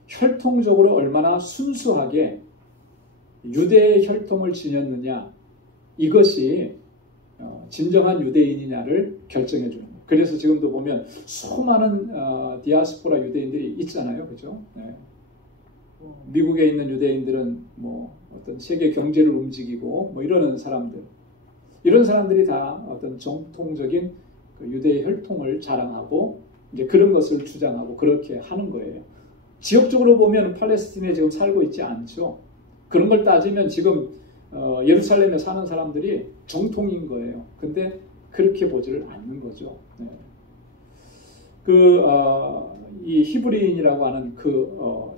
혈통적으로 얼마나 순수하게 유대의 혈통을 지녔느냐, 이것이 진정한 유대인이냐를 결정해 주는 거예요. 그래서 지금도 보면 수많은 디아스포라 유대인들이 있잖아요. 그죠? 미국에 있는 유대인들은 뭐 어떤 세계 경제를 움직이고 뭐 이러는 사람들. 이런 사람들이 다 어떤 정통적인 그 유대의 혈통을 자랑하고 이제 그런 것을 주장하고 그렇게 하는 거예요. 지역적으로 보면 팔레스틴에 지금 살고 있지 않죠. 그런 걸 따지면 지금 예루살렘에 사는 사람들이 정통인 거예요. 근데 그렇게 보지를 않는 거죠. 네. 이 히브리인이라고 하는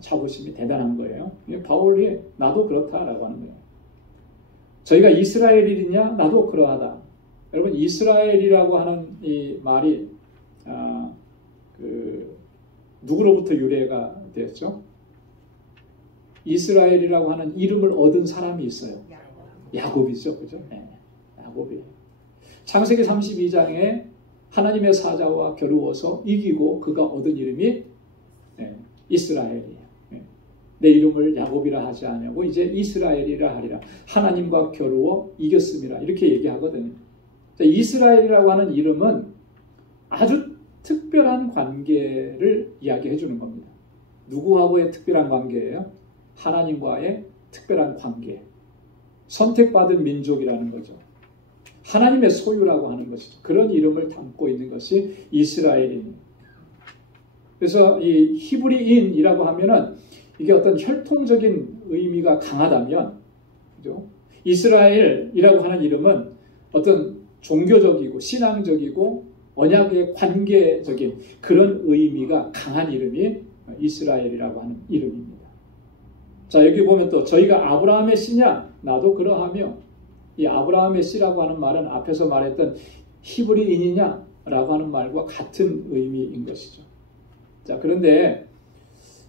자부심이 대단한 거예요. 바울이 나도 그렇다라고 하는 거예요. 저희가 이스라엘인이냐? 나도 그러하다. 여러분, 이스라엘이라고 하는 이 말이 누구로부터 유래가 되었죠? 이스라엘이라고 하는 이름을 얻은 사람이 있어요. 야곱이죠, 그죠? 네, 야곱이. 창세기 32장에 하나님의 사자와 겨루어서 이기고 그가 얻은 이름이 이스라엘이에요. 내 이름을 야곱이라 하지 아니하고 이제 이스라엘이라 하리라. 하나님과 겨루어 이겼음이라. 이렇게 얘기하거든요. 이스라엘이라고 하는 이름은 아주 특별한 관계를 이야기해 주는 겁니다. 누구하고의 특별한 관계예요? 하나님과의 특별한 관계. 선택받은 민족이라는 거죠. 하나님의 소유라고 하는 것이죠. 그런 이름을 담고 있는 것이 이스라엘입니다. 그래서 이 히브리인이라고 하면은 이게 어떤 혈통적인 의미가 강하다면, 그죠? 이스라엘이라고 하는 이름은 어떤 종교적이고 신앙적이고 언약의 관계적인 그런 의미가 강한 이름이 이스라엘이라고 하는 이름입니다. 자, 여기 보면 또 저희가 아브라함의 씨냐? 나도 그러하며, 이 아브라함의 씨라고 하는 말은 앞에서 말했던 히브리인이냐? 라고 하는 말과 같은 의미인 것이죠. 자, 그런데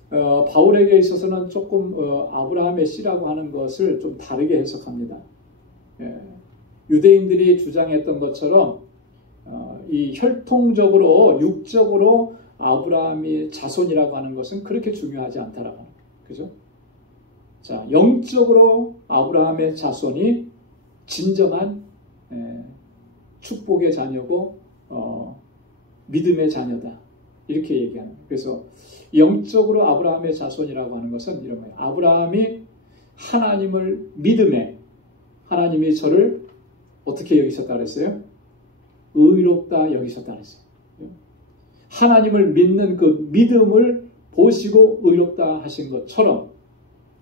바울에게 있어서는 조금 아브라함의 씨라고 하는 것을 좀 다르게 해석합니다. 유대인들이 주장했던 것처럼 이 혈통적으로 육적으로 아브라함이 자손이라고 하는 것은 그렇게 중요하지 않다라고 합니다. 그죠? 자, 영적으로 아브라함의 자손이 진정한 축복의 자녀고 믿음의 자녀다. 이렇게 얘기하는 거예요. 그래서 영적으로 아브라함의 자손이라고 하는 것은 이런 거예요. 아브라함이 하나님을 믿음에 하나님이 저를 어떻게 여기셨다 그랬어요? 의롭다 여기셨다 그랬어요. 하나님을 믿는 그 믿음을 보시고 의롭다 하신 것처럼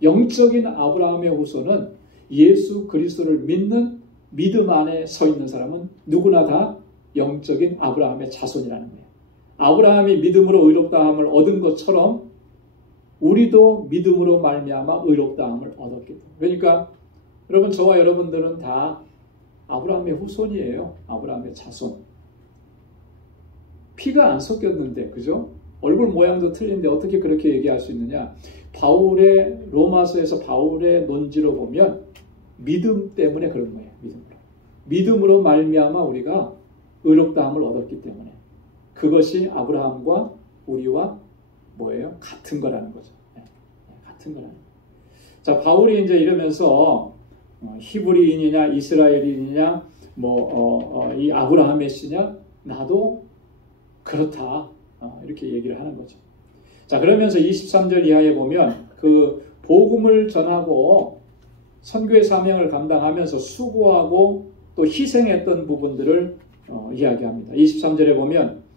영적인 아브라함의 후손은 예수 그리스도를 믿는 믿음 안에 서 있는 사람은 누구나 다 영적인 아브라함의 자손이라는 거예요. 아브라함이 믿음으로 의롭다함을 얻은 것처럼 우리도 믿음으로 말미암아 의롭다함을 얻었기 때문에. 그러니까 여러분, 저와 여러분들은 다 아브라함의 후손이에요. 아브라함의 자손. 피가 안 섞였는데, 그죠? 얼굴 모양도 틀린데 어떻게 그렇게 얘기할 수 있느냐? 바울의 로마서에서 바울의 논지로 보면 믿음 때문에 그런 거예요. 믿음으로 말미암아 우리가 의롭다함을 얻었기 때문에. 그것이 아브라함과 우리와 뭐예요? 같은 거라는 거죠. 같은 거라는 거예요. 자, 바울이 이제 이러면서 히브리인이냐 이스라엘인이냐 이 아브라함의 씨냐 나도 그렇다. 이렇게 얘기를 하는 거죠. 자, 그러면서 23절 이하에 보면 그 복음을 전하고 선교의 사명을 감당하면서 수고하고 또 희생했던 부분들을 이야기합니다. 23절에 보면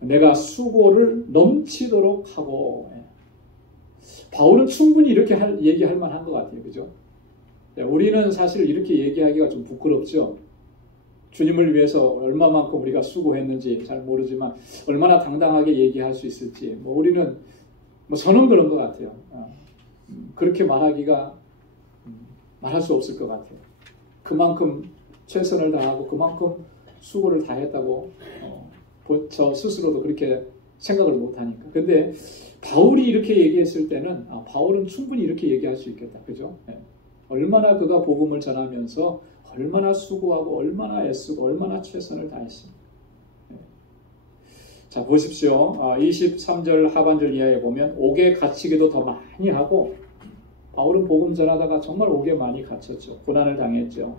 내가 수고를 넘치도록 하고, 바울은 충분히 이렇게 얘기할 만한 것 같아요. 그죠? 우리는 사실 이렇게 얘기하기가 좀 부끄럽죠. 주님을 위해서 얼마만큼 우리가 수고했는지 잘 모르지만 얼마나 당당하게 얘기할 수 있을지 우리는 저는 그런 것 같아요. 그렇게 말하기가 말할 수 없을 것 같아요. 그만큼 최선을 다하고 그만큼 수고를 다했다고 저 스스로도 그렇게 생각을 못하니까. 근데 바울이 이렇게 얘기했을 때는 바울은 충분히 이렇게 얘기할 수 있겠다. 그죠? 얼마나 그가 복음을 전하면서 얼마나 수고하고 얼마나 애쓰고 얼마나 최선을 다했습니다. 자, 보십시오. 23절 하반절 이하에 보면 옥에 갇히기도 더 많이 하고, 바울은 복음 전하다가 정말 옥에 많이 갇혔죠. 고난을 당했죠.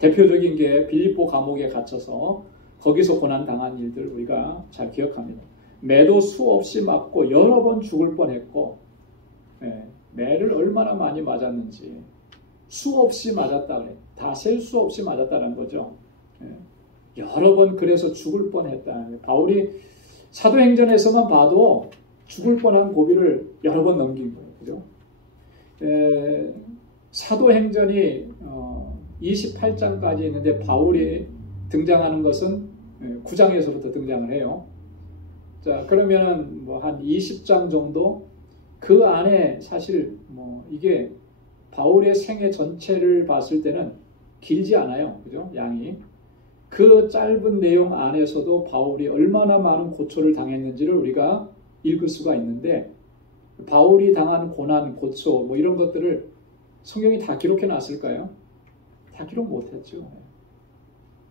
대표적인 게 빌립보 감옥에 갇혀서 거기서 고난 당한 일들 우리가 잘 기억합니다. 매도 수없이 맞고 여러 번 죽을 뻔했고, 매를 얼마나 많이 맞았는지. 수없이 맞았다 그래. 다 셀 수 없이 맞았다는 거죠. 여러 번 그래서 죽을 뻔했다. 바울이 사도행전에서만 봐도 죽을 뻔한 고비를 여러 번 넘긴 거예요. 그죠? 사도행전이 28장까지 있는데 바울이 등장하는 것은 9장에서부터 등장을 해요. 자, 그러면은 뭐 한 20장 정도 그 안에 사실 뭐 이게 바울의 생애 전체를 봤을 때는 길지 않아요. 그죠? 양이. 그 짧은 내용 안에서도 바울이 얼마나 많은 고초를 당했는지를 우리가 읽을 수가 있는데 바울이 당한 고난, 고초 뭐 이런 것들을 성경이 다 기록해 놨을까요? 다 기록 못했죠.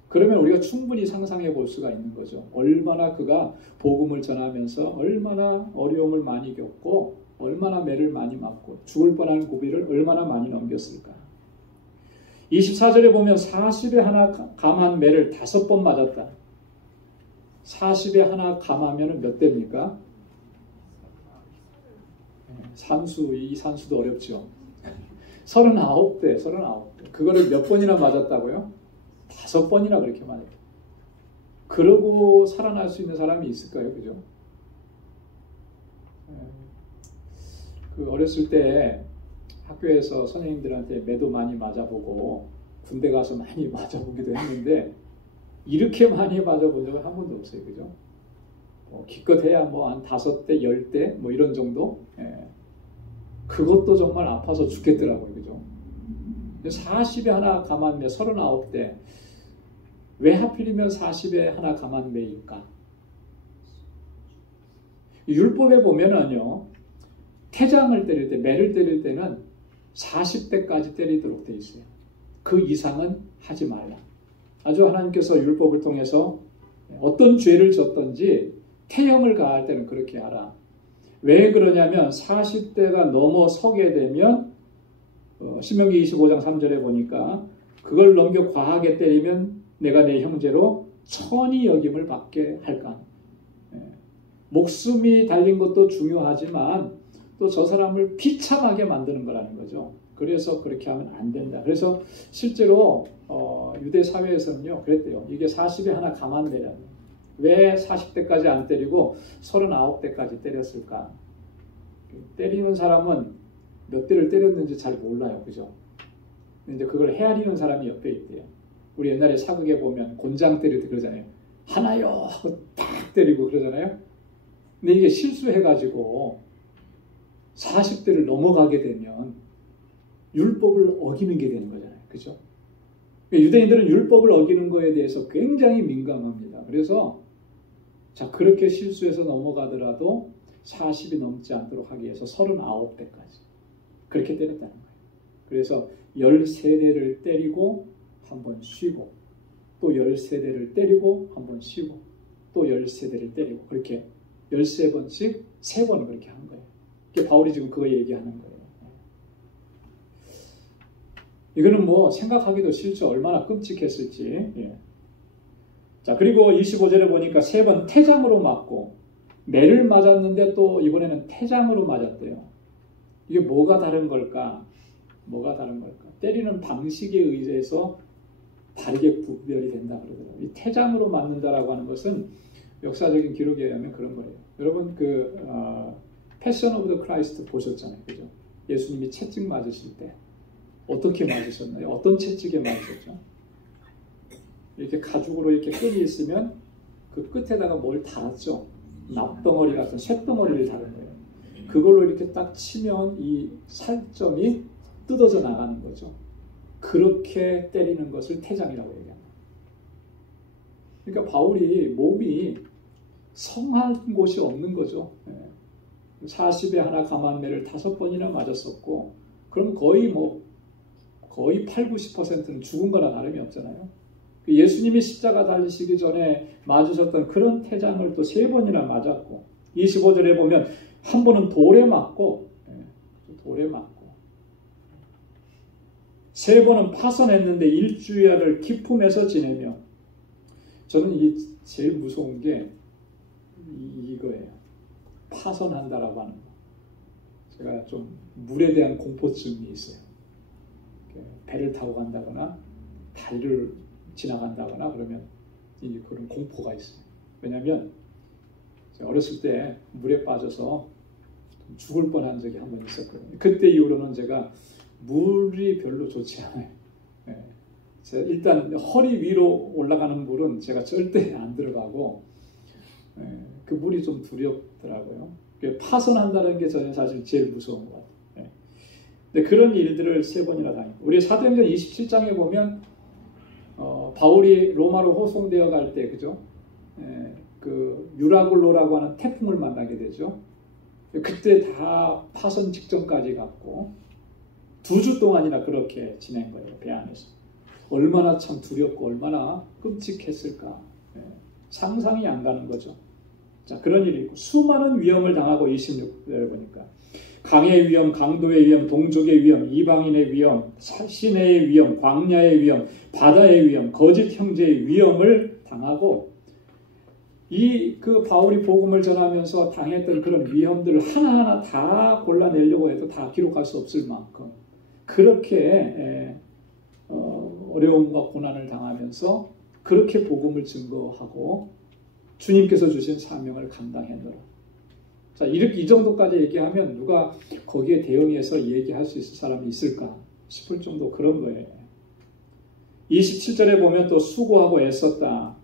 그러면 우리가 충분히 상상해 볼 수가 있는 거죠. 얼마나 그가 복음을 전하면서 얼마나 어려움을 많이 겪고 얼마나 매를 많이 맞고 죽을 뻔한 고비를 얼마나 많이 넘겼을까. 24절에 보면 40에 하나 감한 매를 5번 맞았다. 40에 하나 감하면 몇 대입니까? 이 산수도 어렵죠. 39대. 그거를 몇 번이나 맞았다고요? 5번이나 그렇게 맞았다. 그러고 살아날 수 있는 사람이 있을까요? 그죠? 그 어렸을 때 학교에서 선생님들한테 매도 많이 맞아보고 군대 가서 많이 맞아보기도 했는데 이렇게 많이 맞아본 적은 한 번도 없어요. 그죠? 기껏해야 뭐 한 5대, 10대 뭐 이런 정도? 그것도 정말 아파서 죽겠더라고요. 그죠? 40에 하나 감한 매 39대. 왜 하필이면 40에 하나 감한 매일까? 율법에 보면은요, 태장을 때릴 때, 매를 때릴 때는 40대까지 때리도록 돼 있어요. 그 이상은 하지 말라. 아주 하나님께서 율법을 통해서 어떤 죄를 졌든지 태형을 가할 때는 그렇게 하라. 왜 그러냐면 40대가 넘어서게 되면 신명기 25장 3절에 보니까 그걸 넘겨 과하게 때리면 내가 내 형제로 천히 여김을 받게 할까. 목숨이 달린 것도 중요하지만 또 저 사람을 비참하게 만드는 거라는 거죠. 그래서 그렇게 하면 안 된다. 그래서 실제로 유대 사회에서는요 그랬대요. 이게 40에 하나 감한 매라고. 왜 40대까지 안 때리고 39대까지 때렸을까? 때리는 사람은 몇 대를 때렸는지 잘 몰라요. 그죠? 근데 그걸 헤아리는 사람이 옆에 있대요. 우리 옛날에 사극에 보면 곤장 때릴 때 그러잖아요. 하나요 하고 딱 때리고 그러잖아요. 근데 이게 실수해가지고 40대를 넘어가게 되면 율법을 어기는 게 되는 거잖아요. 그죠? 유대인들은 율법을 어기는 거에 대해서 굉장히 민감합니다. 그래서 자 그렇게 실수해서 넘어가더라도 40이 넘지 않도록 하기 위해서 39대까지 그렇게 때렸다는 거예요. 그래서 13대를 때리고 한번 쉬고 또 13대를 때리고 한번 쉬고 또 13대를 때리고 그렇게 13번씩 3번 그렇게 한 거예요. 이게 바울이 지금 그거 얘기하는 거예요. 이거는 뭐 생각하기도 싫죠. 얼마나 끔찍했을지. 예. 자 그리고 25절에 보니까 3번 태장으로 맞고 매를 맞았는데 또 이번에는 태장으로 맞았대요. 이게 뭐가 다른 걸까? 뭐가 다른 걸까? 때리는 방식에 의해서 다르게 구별이 된다 그러더라고요. 이 태장으로 맞는다라고 하는 것은 역사적인 기록에 의하면 그런 거예요. 여러분 패션 오브 더 크라이스트 보셨잖아요. 그죠? 예수님이 채찍 맞으실 때 어떻게 맞으셨나요? 어떤 채찍에 맞으셨죠? 이렇게 가죽으로 이렇게 끈이 있으면 그 끝에다가 뭘 달았죠? 납덩어리 같은 쇳덩어리를 달은 거예요. 그걸로 이렇게 딱 치면 이 살점이 뜯어져 나가는 거죠. 그렇게 때리는 것을 태장이라고 얘기합니다. 그러니까 바울이 몸이 성한 곳이 없는 거죠. 40에 하나 감한 매를 5번이나 맞았었고 그럼 거의 8, 90%는 죽은 거나 다름이 없잖아요. 예수님이 십자가 달리시기 전에 맞으셨던 그런 태장을 또 3번이나 맞았고 25절에 보면 한 번은 돌에 맞고 3번은 파선했는데 일주일을 기품에서 지내며 저는 제일 무서운 게 이거예요. 파선한다라고 하는 거. 제가 좀 물에 대한 공포증이 있어요. 배를 타고 간다거나 다리를 지나간다거나 그러면 이제 그런 공포가 있어요. 왜냐하면 어렸을 때 물에 빠져서 죽을 뻔한 적이 한 번 있었거든요. 그때 이후로는 제가 물이 별로 좋지 않아요. 일단 허리 위로 올라가는 물은 제가 절대 안 들어가고 그 물이 좀 두렵더라고요. 파손한다는 게 저는 사실 제일 무서운 것 같아요. 근데 그런 일들을 3번이나 당했고 우리 사도행전 27장에 보면 바울이 로마로 호송되어 갈 때 그죠? 그 유라굴로라고 하는 태풍을 만나게 되죠. 그때 다 파손 직전까지 갔고 2주 동안이나 그렇게 지낸 거예요. 배 안에서. 얼마나 참 두렵고 얼마나 끔찍했을까. 상상이 안 가는 거죠. 자, 그런 일이 있고 수많은 위험을 당하고 26절을 보니까 강의 위험, 강도의 위험, 동족의 위험, 이방인의 위험, 시내의 위험, 광야의 위험, 바다의 위험, 거짓 형제의 위험을 당하고 그 바울이 복음을 전하면서 당했던 그런 위험들을 하나하나 다 골라내려고 해도 다 기록할 수 없을 만큼 그렇게 어려움과 고난을 당하면서 그렇게 복음을 증거하고 주님께서 주신 사명을 감당했노라. 자, 이렇게 이 정도까지 얘기하면 누가 거기에 대응해서 얘기할 수 있을 사람이 있을까 싶을 정도 그런 거예요. 27절에 보면 또 수고하고 애썼다.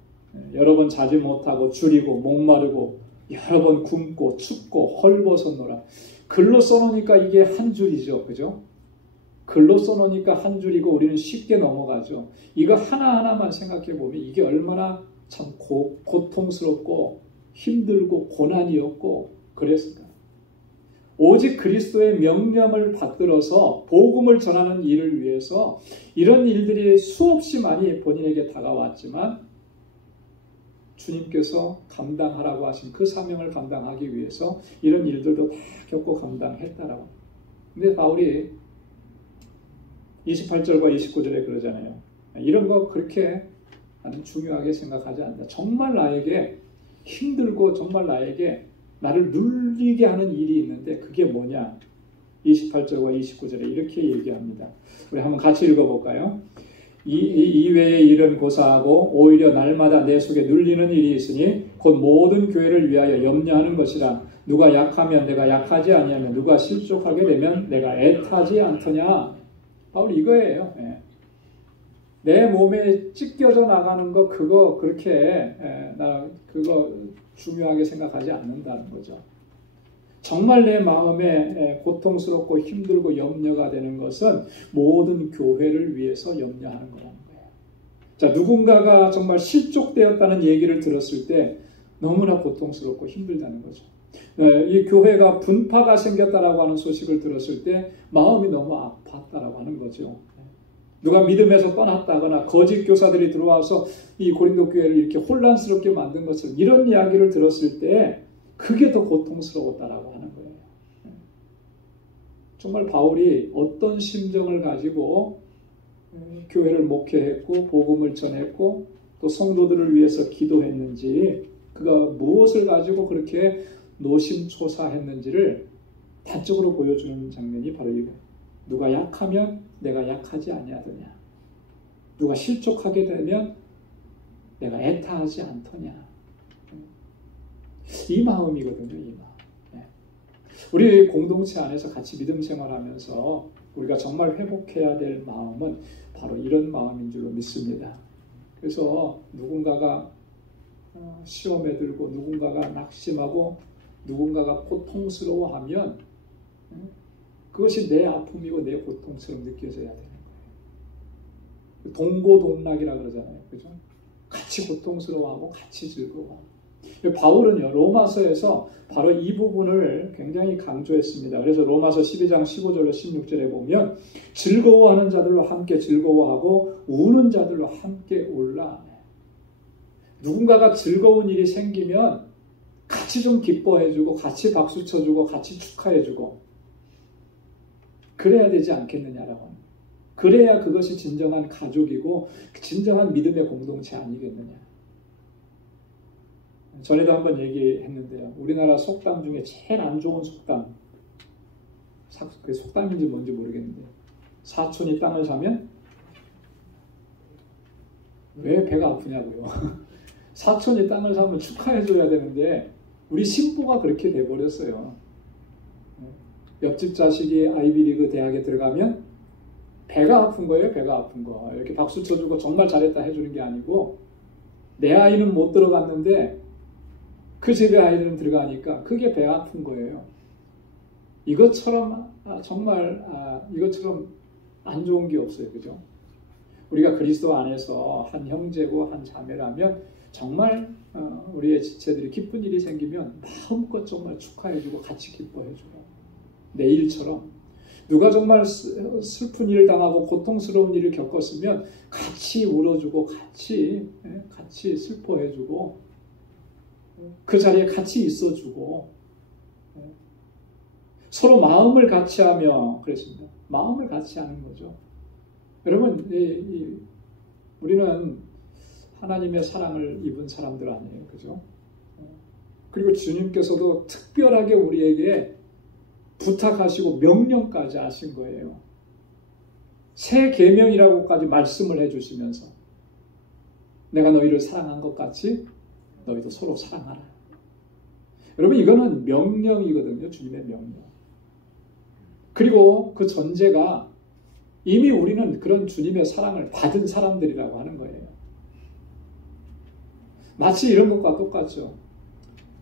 여러 번 자지 못하고 줄이고 목마르고 여러 번 굶고 춥고 헐벗었노라. 글로 써놓으니까 이게 한 줄이죠. 그죠? 글로 써놓으니까 한 줄이고 우리는 쉽게 넘어가죠. 이거 하나하나만 생각해 보면 이게 얼마나 참 고통스럽고 힘들고 고난이었고 그랬을까. 오직 그리스도의 명령을 받들어서 복음을 전하는 일을 위해서 이런 일들이 수없이 많이 본인에게 다가왔지만 주님께서 감당하라고 하신 그 사명을 감당하기 위해서 이런 일들도 다 겪고 감당했다라고. 근데 바울이 28절과 29절에 그러잖아요. 이런 거 그렇게 나는 중요하게 생각하지 않는다. 정말 나에게 힘들고 정말 나에게 나를 눌리게 하는 일이 있는데 그게 뭐냐? 28절과 29절에 이렇게 얘기합니다. 우리 한번 같이 읽어볼까요? 이외의 일은 고사하고 오히려 날마다 내 속에 눌리는 일이 있으니 곧 모든 교회를 위하여 염려하는 것이라. 누가 약하면 내가 약하지 아니하며 누가 실족하게 되면 내가 애타지 않더냐. 바울 이거예요. 내 몸에 찢겨져 나가는 거 그거 그렇게 나 그거 중요하게 생각하지 않는다는 거죠. 정말 내 마음에 고통스럽고 힘들고 염려가 되는 것은 모든 교회를 위해서 염려하는 거라는 거예요. 자, 누군가가 정말 실족되었다는 얘기를 들었을 때 너무나 고통스럽고 힘들다는 거죠. 이 교회가 분파가 생겼다라고 하는 소식을 들었을 때 마음이 너무 아팠다라고 하는 거죠. 누가 믿음에서 떠났다거나 거짓 교사들이 들어와서 이 고린도 교회를 이렇게 혼란스럽게 만든 것을 이런 이야기를 들었을 때 그게 더 고통스러웠다라고 하는 거예요. 정말 바울이 어떤 심정을 가지고 교회를 목회했고 복음을 전했고 또 성도들을 위해서 기도했는지 그가 무엇을 가지고 그렇게 노심초사했는지를 단적으로 보여주는 장면이 바로 이거예요. 누가 약하면 내가 약하지 아니하더냐. 누가 실족하게 되면 내가 애타하지 않더냐. 이 마음이거든요. 이 마음. 우리 공동체 안에서 같이 믿음 생활하면서 우리가 정말 회복해야 될 마음은 바로 이런 마음인 줄로 믿습니다. 그래서 누군가가 시험에 들고 누군가가 낙심하고 누군가가 고통스러워하면 그것이 내 아픔이고 내 고통처럼 느껴져야 되는 거예요. 동고동락이라 그러잖아요. 그죠? 같이 고통스러워하고 같이 즐거워하고. 바울은요, 로마서에서 바로 이 부분을 굉장히 강조했습니다. 그래서 로마서 12장 15절로 16절에 보면 즐거워하는 자들로 함께 즐거워하고 우는 자들로 함께 울라. 누군가가 즐거운 일이 생기면 같이 좀 기뻐해주고 같이 박수 쳐주고 같이 축하해주고 그래야 되지 않겠느냐라고 합니다. 그래야 그것이 진정한 가족이고 진정한 믿음의 공동체 아니겠느냐. 전에도 한번 얘기했는데요. 우리나라 속담 중에 제일 안 좋은 속담, 그 속담인지 뭔지 모르겠는데 사촌이 땅을 사면 왜 배가 아프냐고요. 사촌이 땅을 사면 축하해줘야 되는데 우리 신부가 그렇게 돼버렸어요. 옆집 자식이 아이비리그 대학에 들어가면 배가 아픈 거예요. 배가 아픈 거. 이렇게 박수 쳐주고 정말 잘했다 해주는 게 아니고 내 아이는 못 들어갔는데 그 집의 아이들은 들어가니까 그게 배 아픈 거예요. 이것처럼 정말 이것처럼 안 좋은 게 없어요. 그죠? 우리가 그리스도 안에서 한 형제고 한 자매라면 정말 우리의 지체들이 기쁜 일이 생기면 마음껏 정말 축하해주고 같이 기뻐해줘요. 내일처럼 누가 정말 슬픈 일을 당하고 고통스러운 일을 겪었으면 같이 울어주고 같이 슬퍼해주고 그 자리에 같이 있어주고 서로 마음을 같이 하며 그랬습니다. 마음을 같이 하는 거죠. 여러분, 우리는 하나님의 사랑을 입은 사람들 아니에요. 그죠? 그리고 주님께서도 특별하게 우리에게 부탁하시고 명령까지 하신 거예요. 새 계명이라고까지 말씀을 해주시면서 내가 너희를 사랑한 것 같이 너희도 서로 사랑하라. 여러분, 이거는 명령이거든요. 주님의 명령. 그리고 그 전제가 이미 우리는 그런 주님의 사랑을 받은 사람들이라고 하는 거예요. 마치 이런 것과 똑같죠.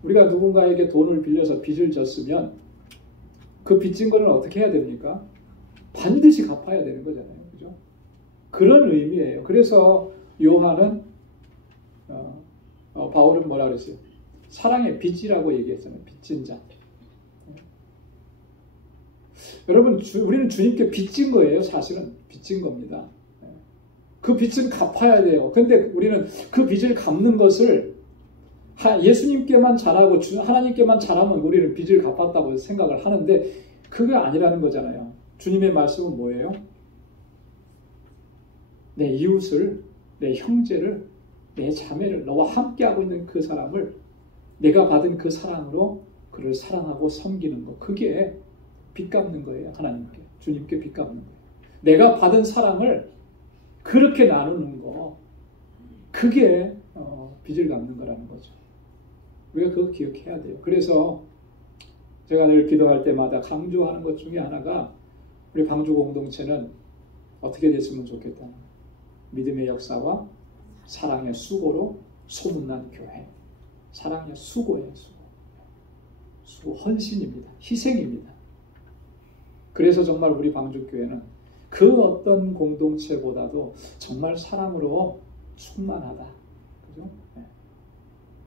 우리가 누군가에게 돈을 빌려서 빚을 졌으면 그 빚진 거는 어떻게 해야 됩니까? 반드시 갚아야 되는 거잖아요. 그죠? 그런 의미예요. 그래서 요한은 바울은 뭐라 그랬어요? 사랑의 빚이라고 얘기했잖아요. 빚진 자. 여러분, 우리는 주님께 빚진 거예요. 사실은 빚진 겁니다. 그 빚은 갚아야 돼요. 근데 우리는 그 빚을 갚는 것을 예수님께만 잘하고 하나님께만 잘하면 우리는 빚을 갚았다고 생각을 하는데 그게 아니라는 거잖아요. 주님의 말씀은 뭐예요? 내 이웃을, 내 형제를, 내 자매를, 너와 함께하고 있는 그 사람을 내가 받은 그 사랑으로 그를 사랑하고 섬기는 거. 그게 빚 갚는 거예요. 하나님께. 주님께 빚 갚는 거예요. 내가 받은 사랑을 그렇게 나누는 거. 그게 빚을 갚는 거라는 거죠. 우리가 그거 기억해야 돼요. 그래서 제가 늘 기도할 때마다 강조하는 것 중에 하나가 우리 방주 공동체는 어떻게 됐으면 좋겠다. 믿음의 역사와 사랑의 수고로 소문난 교회. 사랑의 수고예요. 수고. 헌신입니다. 희생입니다. 그래서 정말 우리 방주교회는 그 어떤 공동체보다도 정말 사랑으로 충만하다. 그죠? 네.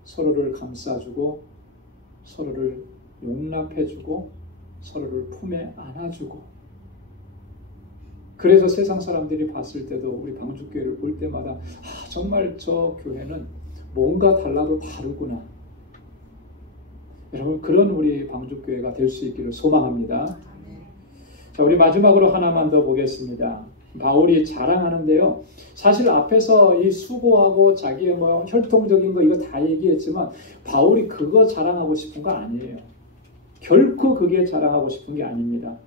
서로를 감싸주고 서로를 용납해주고 서로를 품에 안아주고 그래서 세상 사람들이 봤을 때도 우리 방주교회를 볼 때마다 정말 저 교회는 뭔가 달라도 다르구나. 여러분 그런 우리 방주교회가 될 수 있기를 소망합니다. 자, 우리 마지막으로 하나만 더 보겠습니다. 바울이 자랑하는데요. 사실 앞에서 이 수고하고 자기의 혈통적인 거 이거 다 얘기했지만 바울이 그거 자랑하고 싶은 거 아니에요. 결코 그게 자랑하고 싶은 게 아닙니다.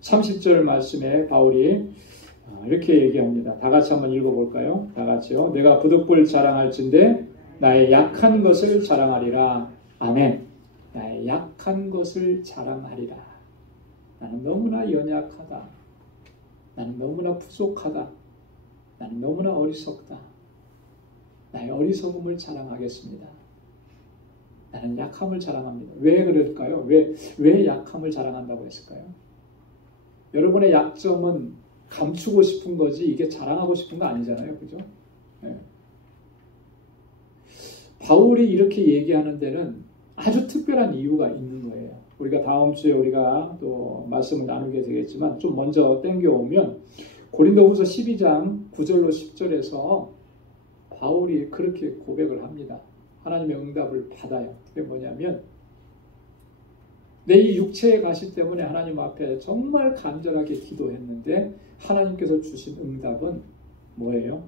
30절 말씀에 바울이 이렇게 얘기합니다. 다 같이 한번 읽어볼까요? 다 같이요. 내가 부득불 자랑할진대 나의 약한 것을 자랑하리라. 아멘. 나의 약한 것을 자랑하리라. 나는 너무나 연약하다. 나는 너무나 부족하다. 나는 너무나 어리석다. 나의 어리석음을 자랑하겠습니다. 나는 약함을 자랑합니다. 왜 그럴까요? 왜 약함을 자랑한다고 했을까요? 여러분의 약점은 감추고 싶은 거지 이게 자랑하고 싶은 거 아니잖아요. 그죠? 네. 바울이 이렇게 얘기하는 데는 아주 특별한 이유가 있는 거예요. 우리가 다음 주에 우리가 또 말씀을 나누게 되겠지만 좀 먼저 땡겨오면 고린도후서 12장 9절로 10절에서 바울이 그렇게 고백을 합니다. 하나님의 응답을 받아요. 그게 뭐냐면 내 이 육체의 가시 때문에 하나님 앞에 정말 간절하게 기도했는데 하나님께서 주신 응답은 뭐예요?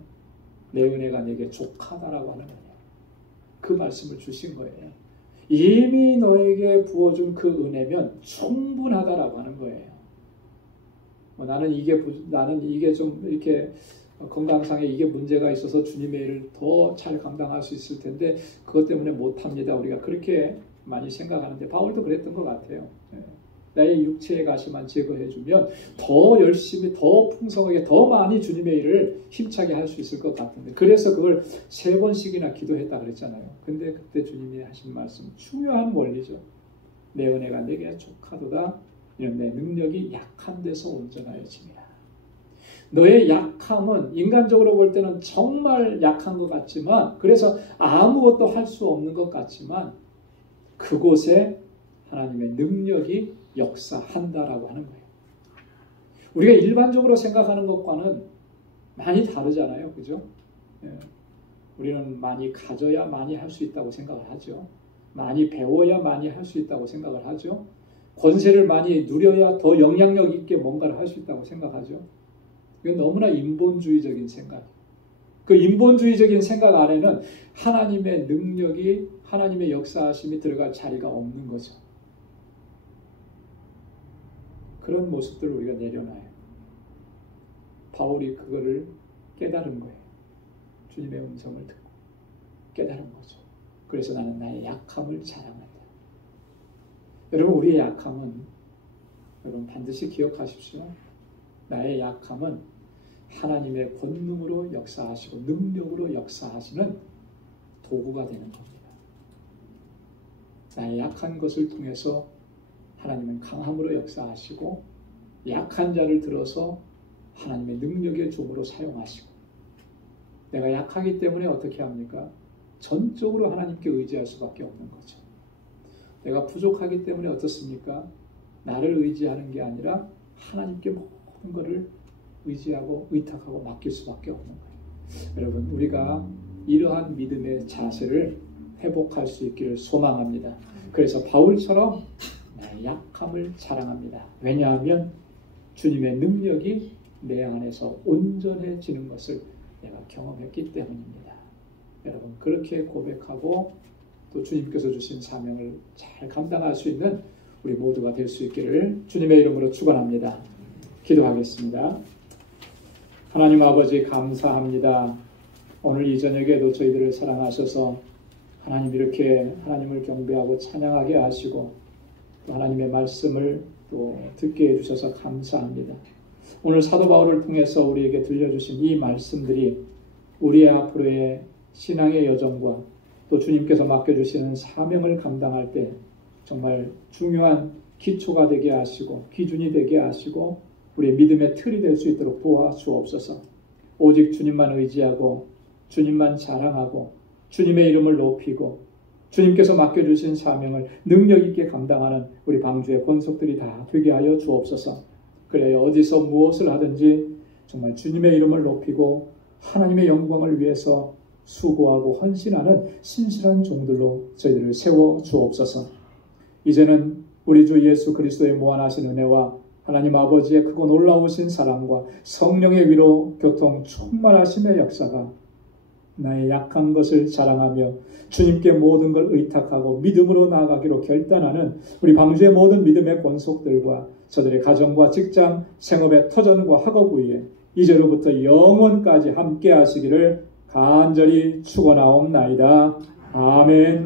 내 은혜가 내게 족하다라고 하는 거예요. 그 말씀을 주신 거예요. 이미 너에게 부어준 그 은혜면 충분하다라고 하는 거예요. 나는 이게 좀 이렇게 건강상에 이게 문제가 있어서 주님의 일을 더 잘 감당할 수 있을 텐데 그것 때문에 못합니다. 우리가 그렇게 많이 생각하는데 바울도 그랬던 것 같아요. 나의 육체의 가시만 제거해주면 더 열심히 더 풍성하게 더 많이 주님의 일을 힘차게 할 수 있을 것 같은데 그래서 그걸 3번씩이나 기도했다 그랬잖아요. 근데 그때 주님이 하신 말씀 중요한 원리죠. 내 은혜가 내게 족하도다. 이런 내 능력이 약한 데서 온전하여짐이라. 너의 약함은 인간적으로 볼 때는 정말 약한 것 같지만 그래서 아무것도 할 수 없는 것 같지만 그곳에 하나님의 능력이 역사한다라고 하는 거예요. 우리가 일반적으로 생각하는 것과는 많이 다르잖아요. 그죠? 우리는 많이 가져야 많이 할 수 있다고 생각을 하죠. 많이 배워야 많이 할 수 있다고 생각을 하죠. 권세를 많이 누려야 더 영향력 있게 뭔가를 할 수 있다고 생각하죠. 이건 너무나 인본주의적인 생각이에요. 그 인본주의적인 생각 안에는 하나님의 능력이 하나님의 역사하심이 들어갈 자리가 없는 거죠. 그런 모습들을 우리가 내려놔요. 바울이 그거를 깨달은 거예요. 주님의 음성을 듣고 깨달은 거죠. 그래서 나는 나의 약함을 자랑한다. 여러분 우리의 약함은 여러분 반드시 기억하십시오. 나의 약함은 하나님의 권능으로 역사하시고 능력으로 역사하시는 도구가 되는 겁니다. 나의 약한 것을 통해서 하나님은 강함으로 역사하시고 약한 자를 들어서 하나님의 능력의 종으로 사용하시고 내가 약하기 때문에 어떻게 합니까? 전적으로 하나님께 의지할 수밖에 없는 거죠. 내가 부족하기 때문에 어떻습니까? 나를 의지하는 게 아니라 하나님께 모든 것을 의지하고 의탁하고 맡길 수밖에 없는 거예요. 여러분 우리가 이러한 믿음의 자세를 회복할 수 있기를 소망합니다. 그래서 바울처럼 나의 약함을 자랑합니다. 왜냐하면 주님의 능력이 내 안에서 온전해지는 것을 내가 경험했기 때문입니다. 여러분 그렇게 고백하고 또 주님께서 주신 사명을 잘 감당할 수 있는 우리 모두가 될 수 있기를 주님의 이름으로 축원합니다. 기도하겠습니다. 하나님 아버지 감사합니다. 오늘 이 저녁에도 저희들을 사랑하셔서 하나님 이렇게 하나님을 경배하고 찬양하게 하시고 또 하나님의 말씀을 또 듣게 해주셔서 감사합니다. 오늘 사도 바울을 통해서 우리에게 들려주신 이 말씀들이 우리의 앞으로의 신앙의 여정과 또 주님께서 맡겨주시는 사명을 감당할 때 정말 중요한 기초가 되게 하시고 기준이 되게 하시고 우리의 믿음의 틀이 될 수 있도록 도와주옵소서. 오직 주님만 의지하고 주님만 자랑하고 주님의 이름을 높이고 주님께서 맡겨주신 사명을 능력 있게 감당하는 우리 방주의 권속들이 다 되게 하여 주옵소서. 그래야 어디서 무엇을 하든지 정말 주님의 이름을 높이고 하나님의 영광을 위해서 수고하고 헌신하는 신실한 종들로 저희들을 세워 주옵소서. 이제는 우리 주 예수 그리스도의 무한하신 은혜와 하나님 아버지의 크고 놀라우신 사랑과 성령의 위로 교통 충만하심의 역사가 나의 약한 것을 자랑하며 주님께 모든 걸 의탁하고 믿음으로 나아가기로 결단하는 우리 방주의 모든 믿음의 권속들과 저들의 가정과 직장, 생업의 터전과 학업 위에 이제로부터 영원까지 함께 하시기를 간절히 축원하옵나이다. 아멘.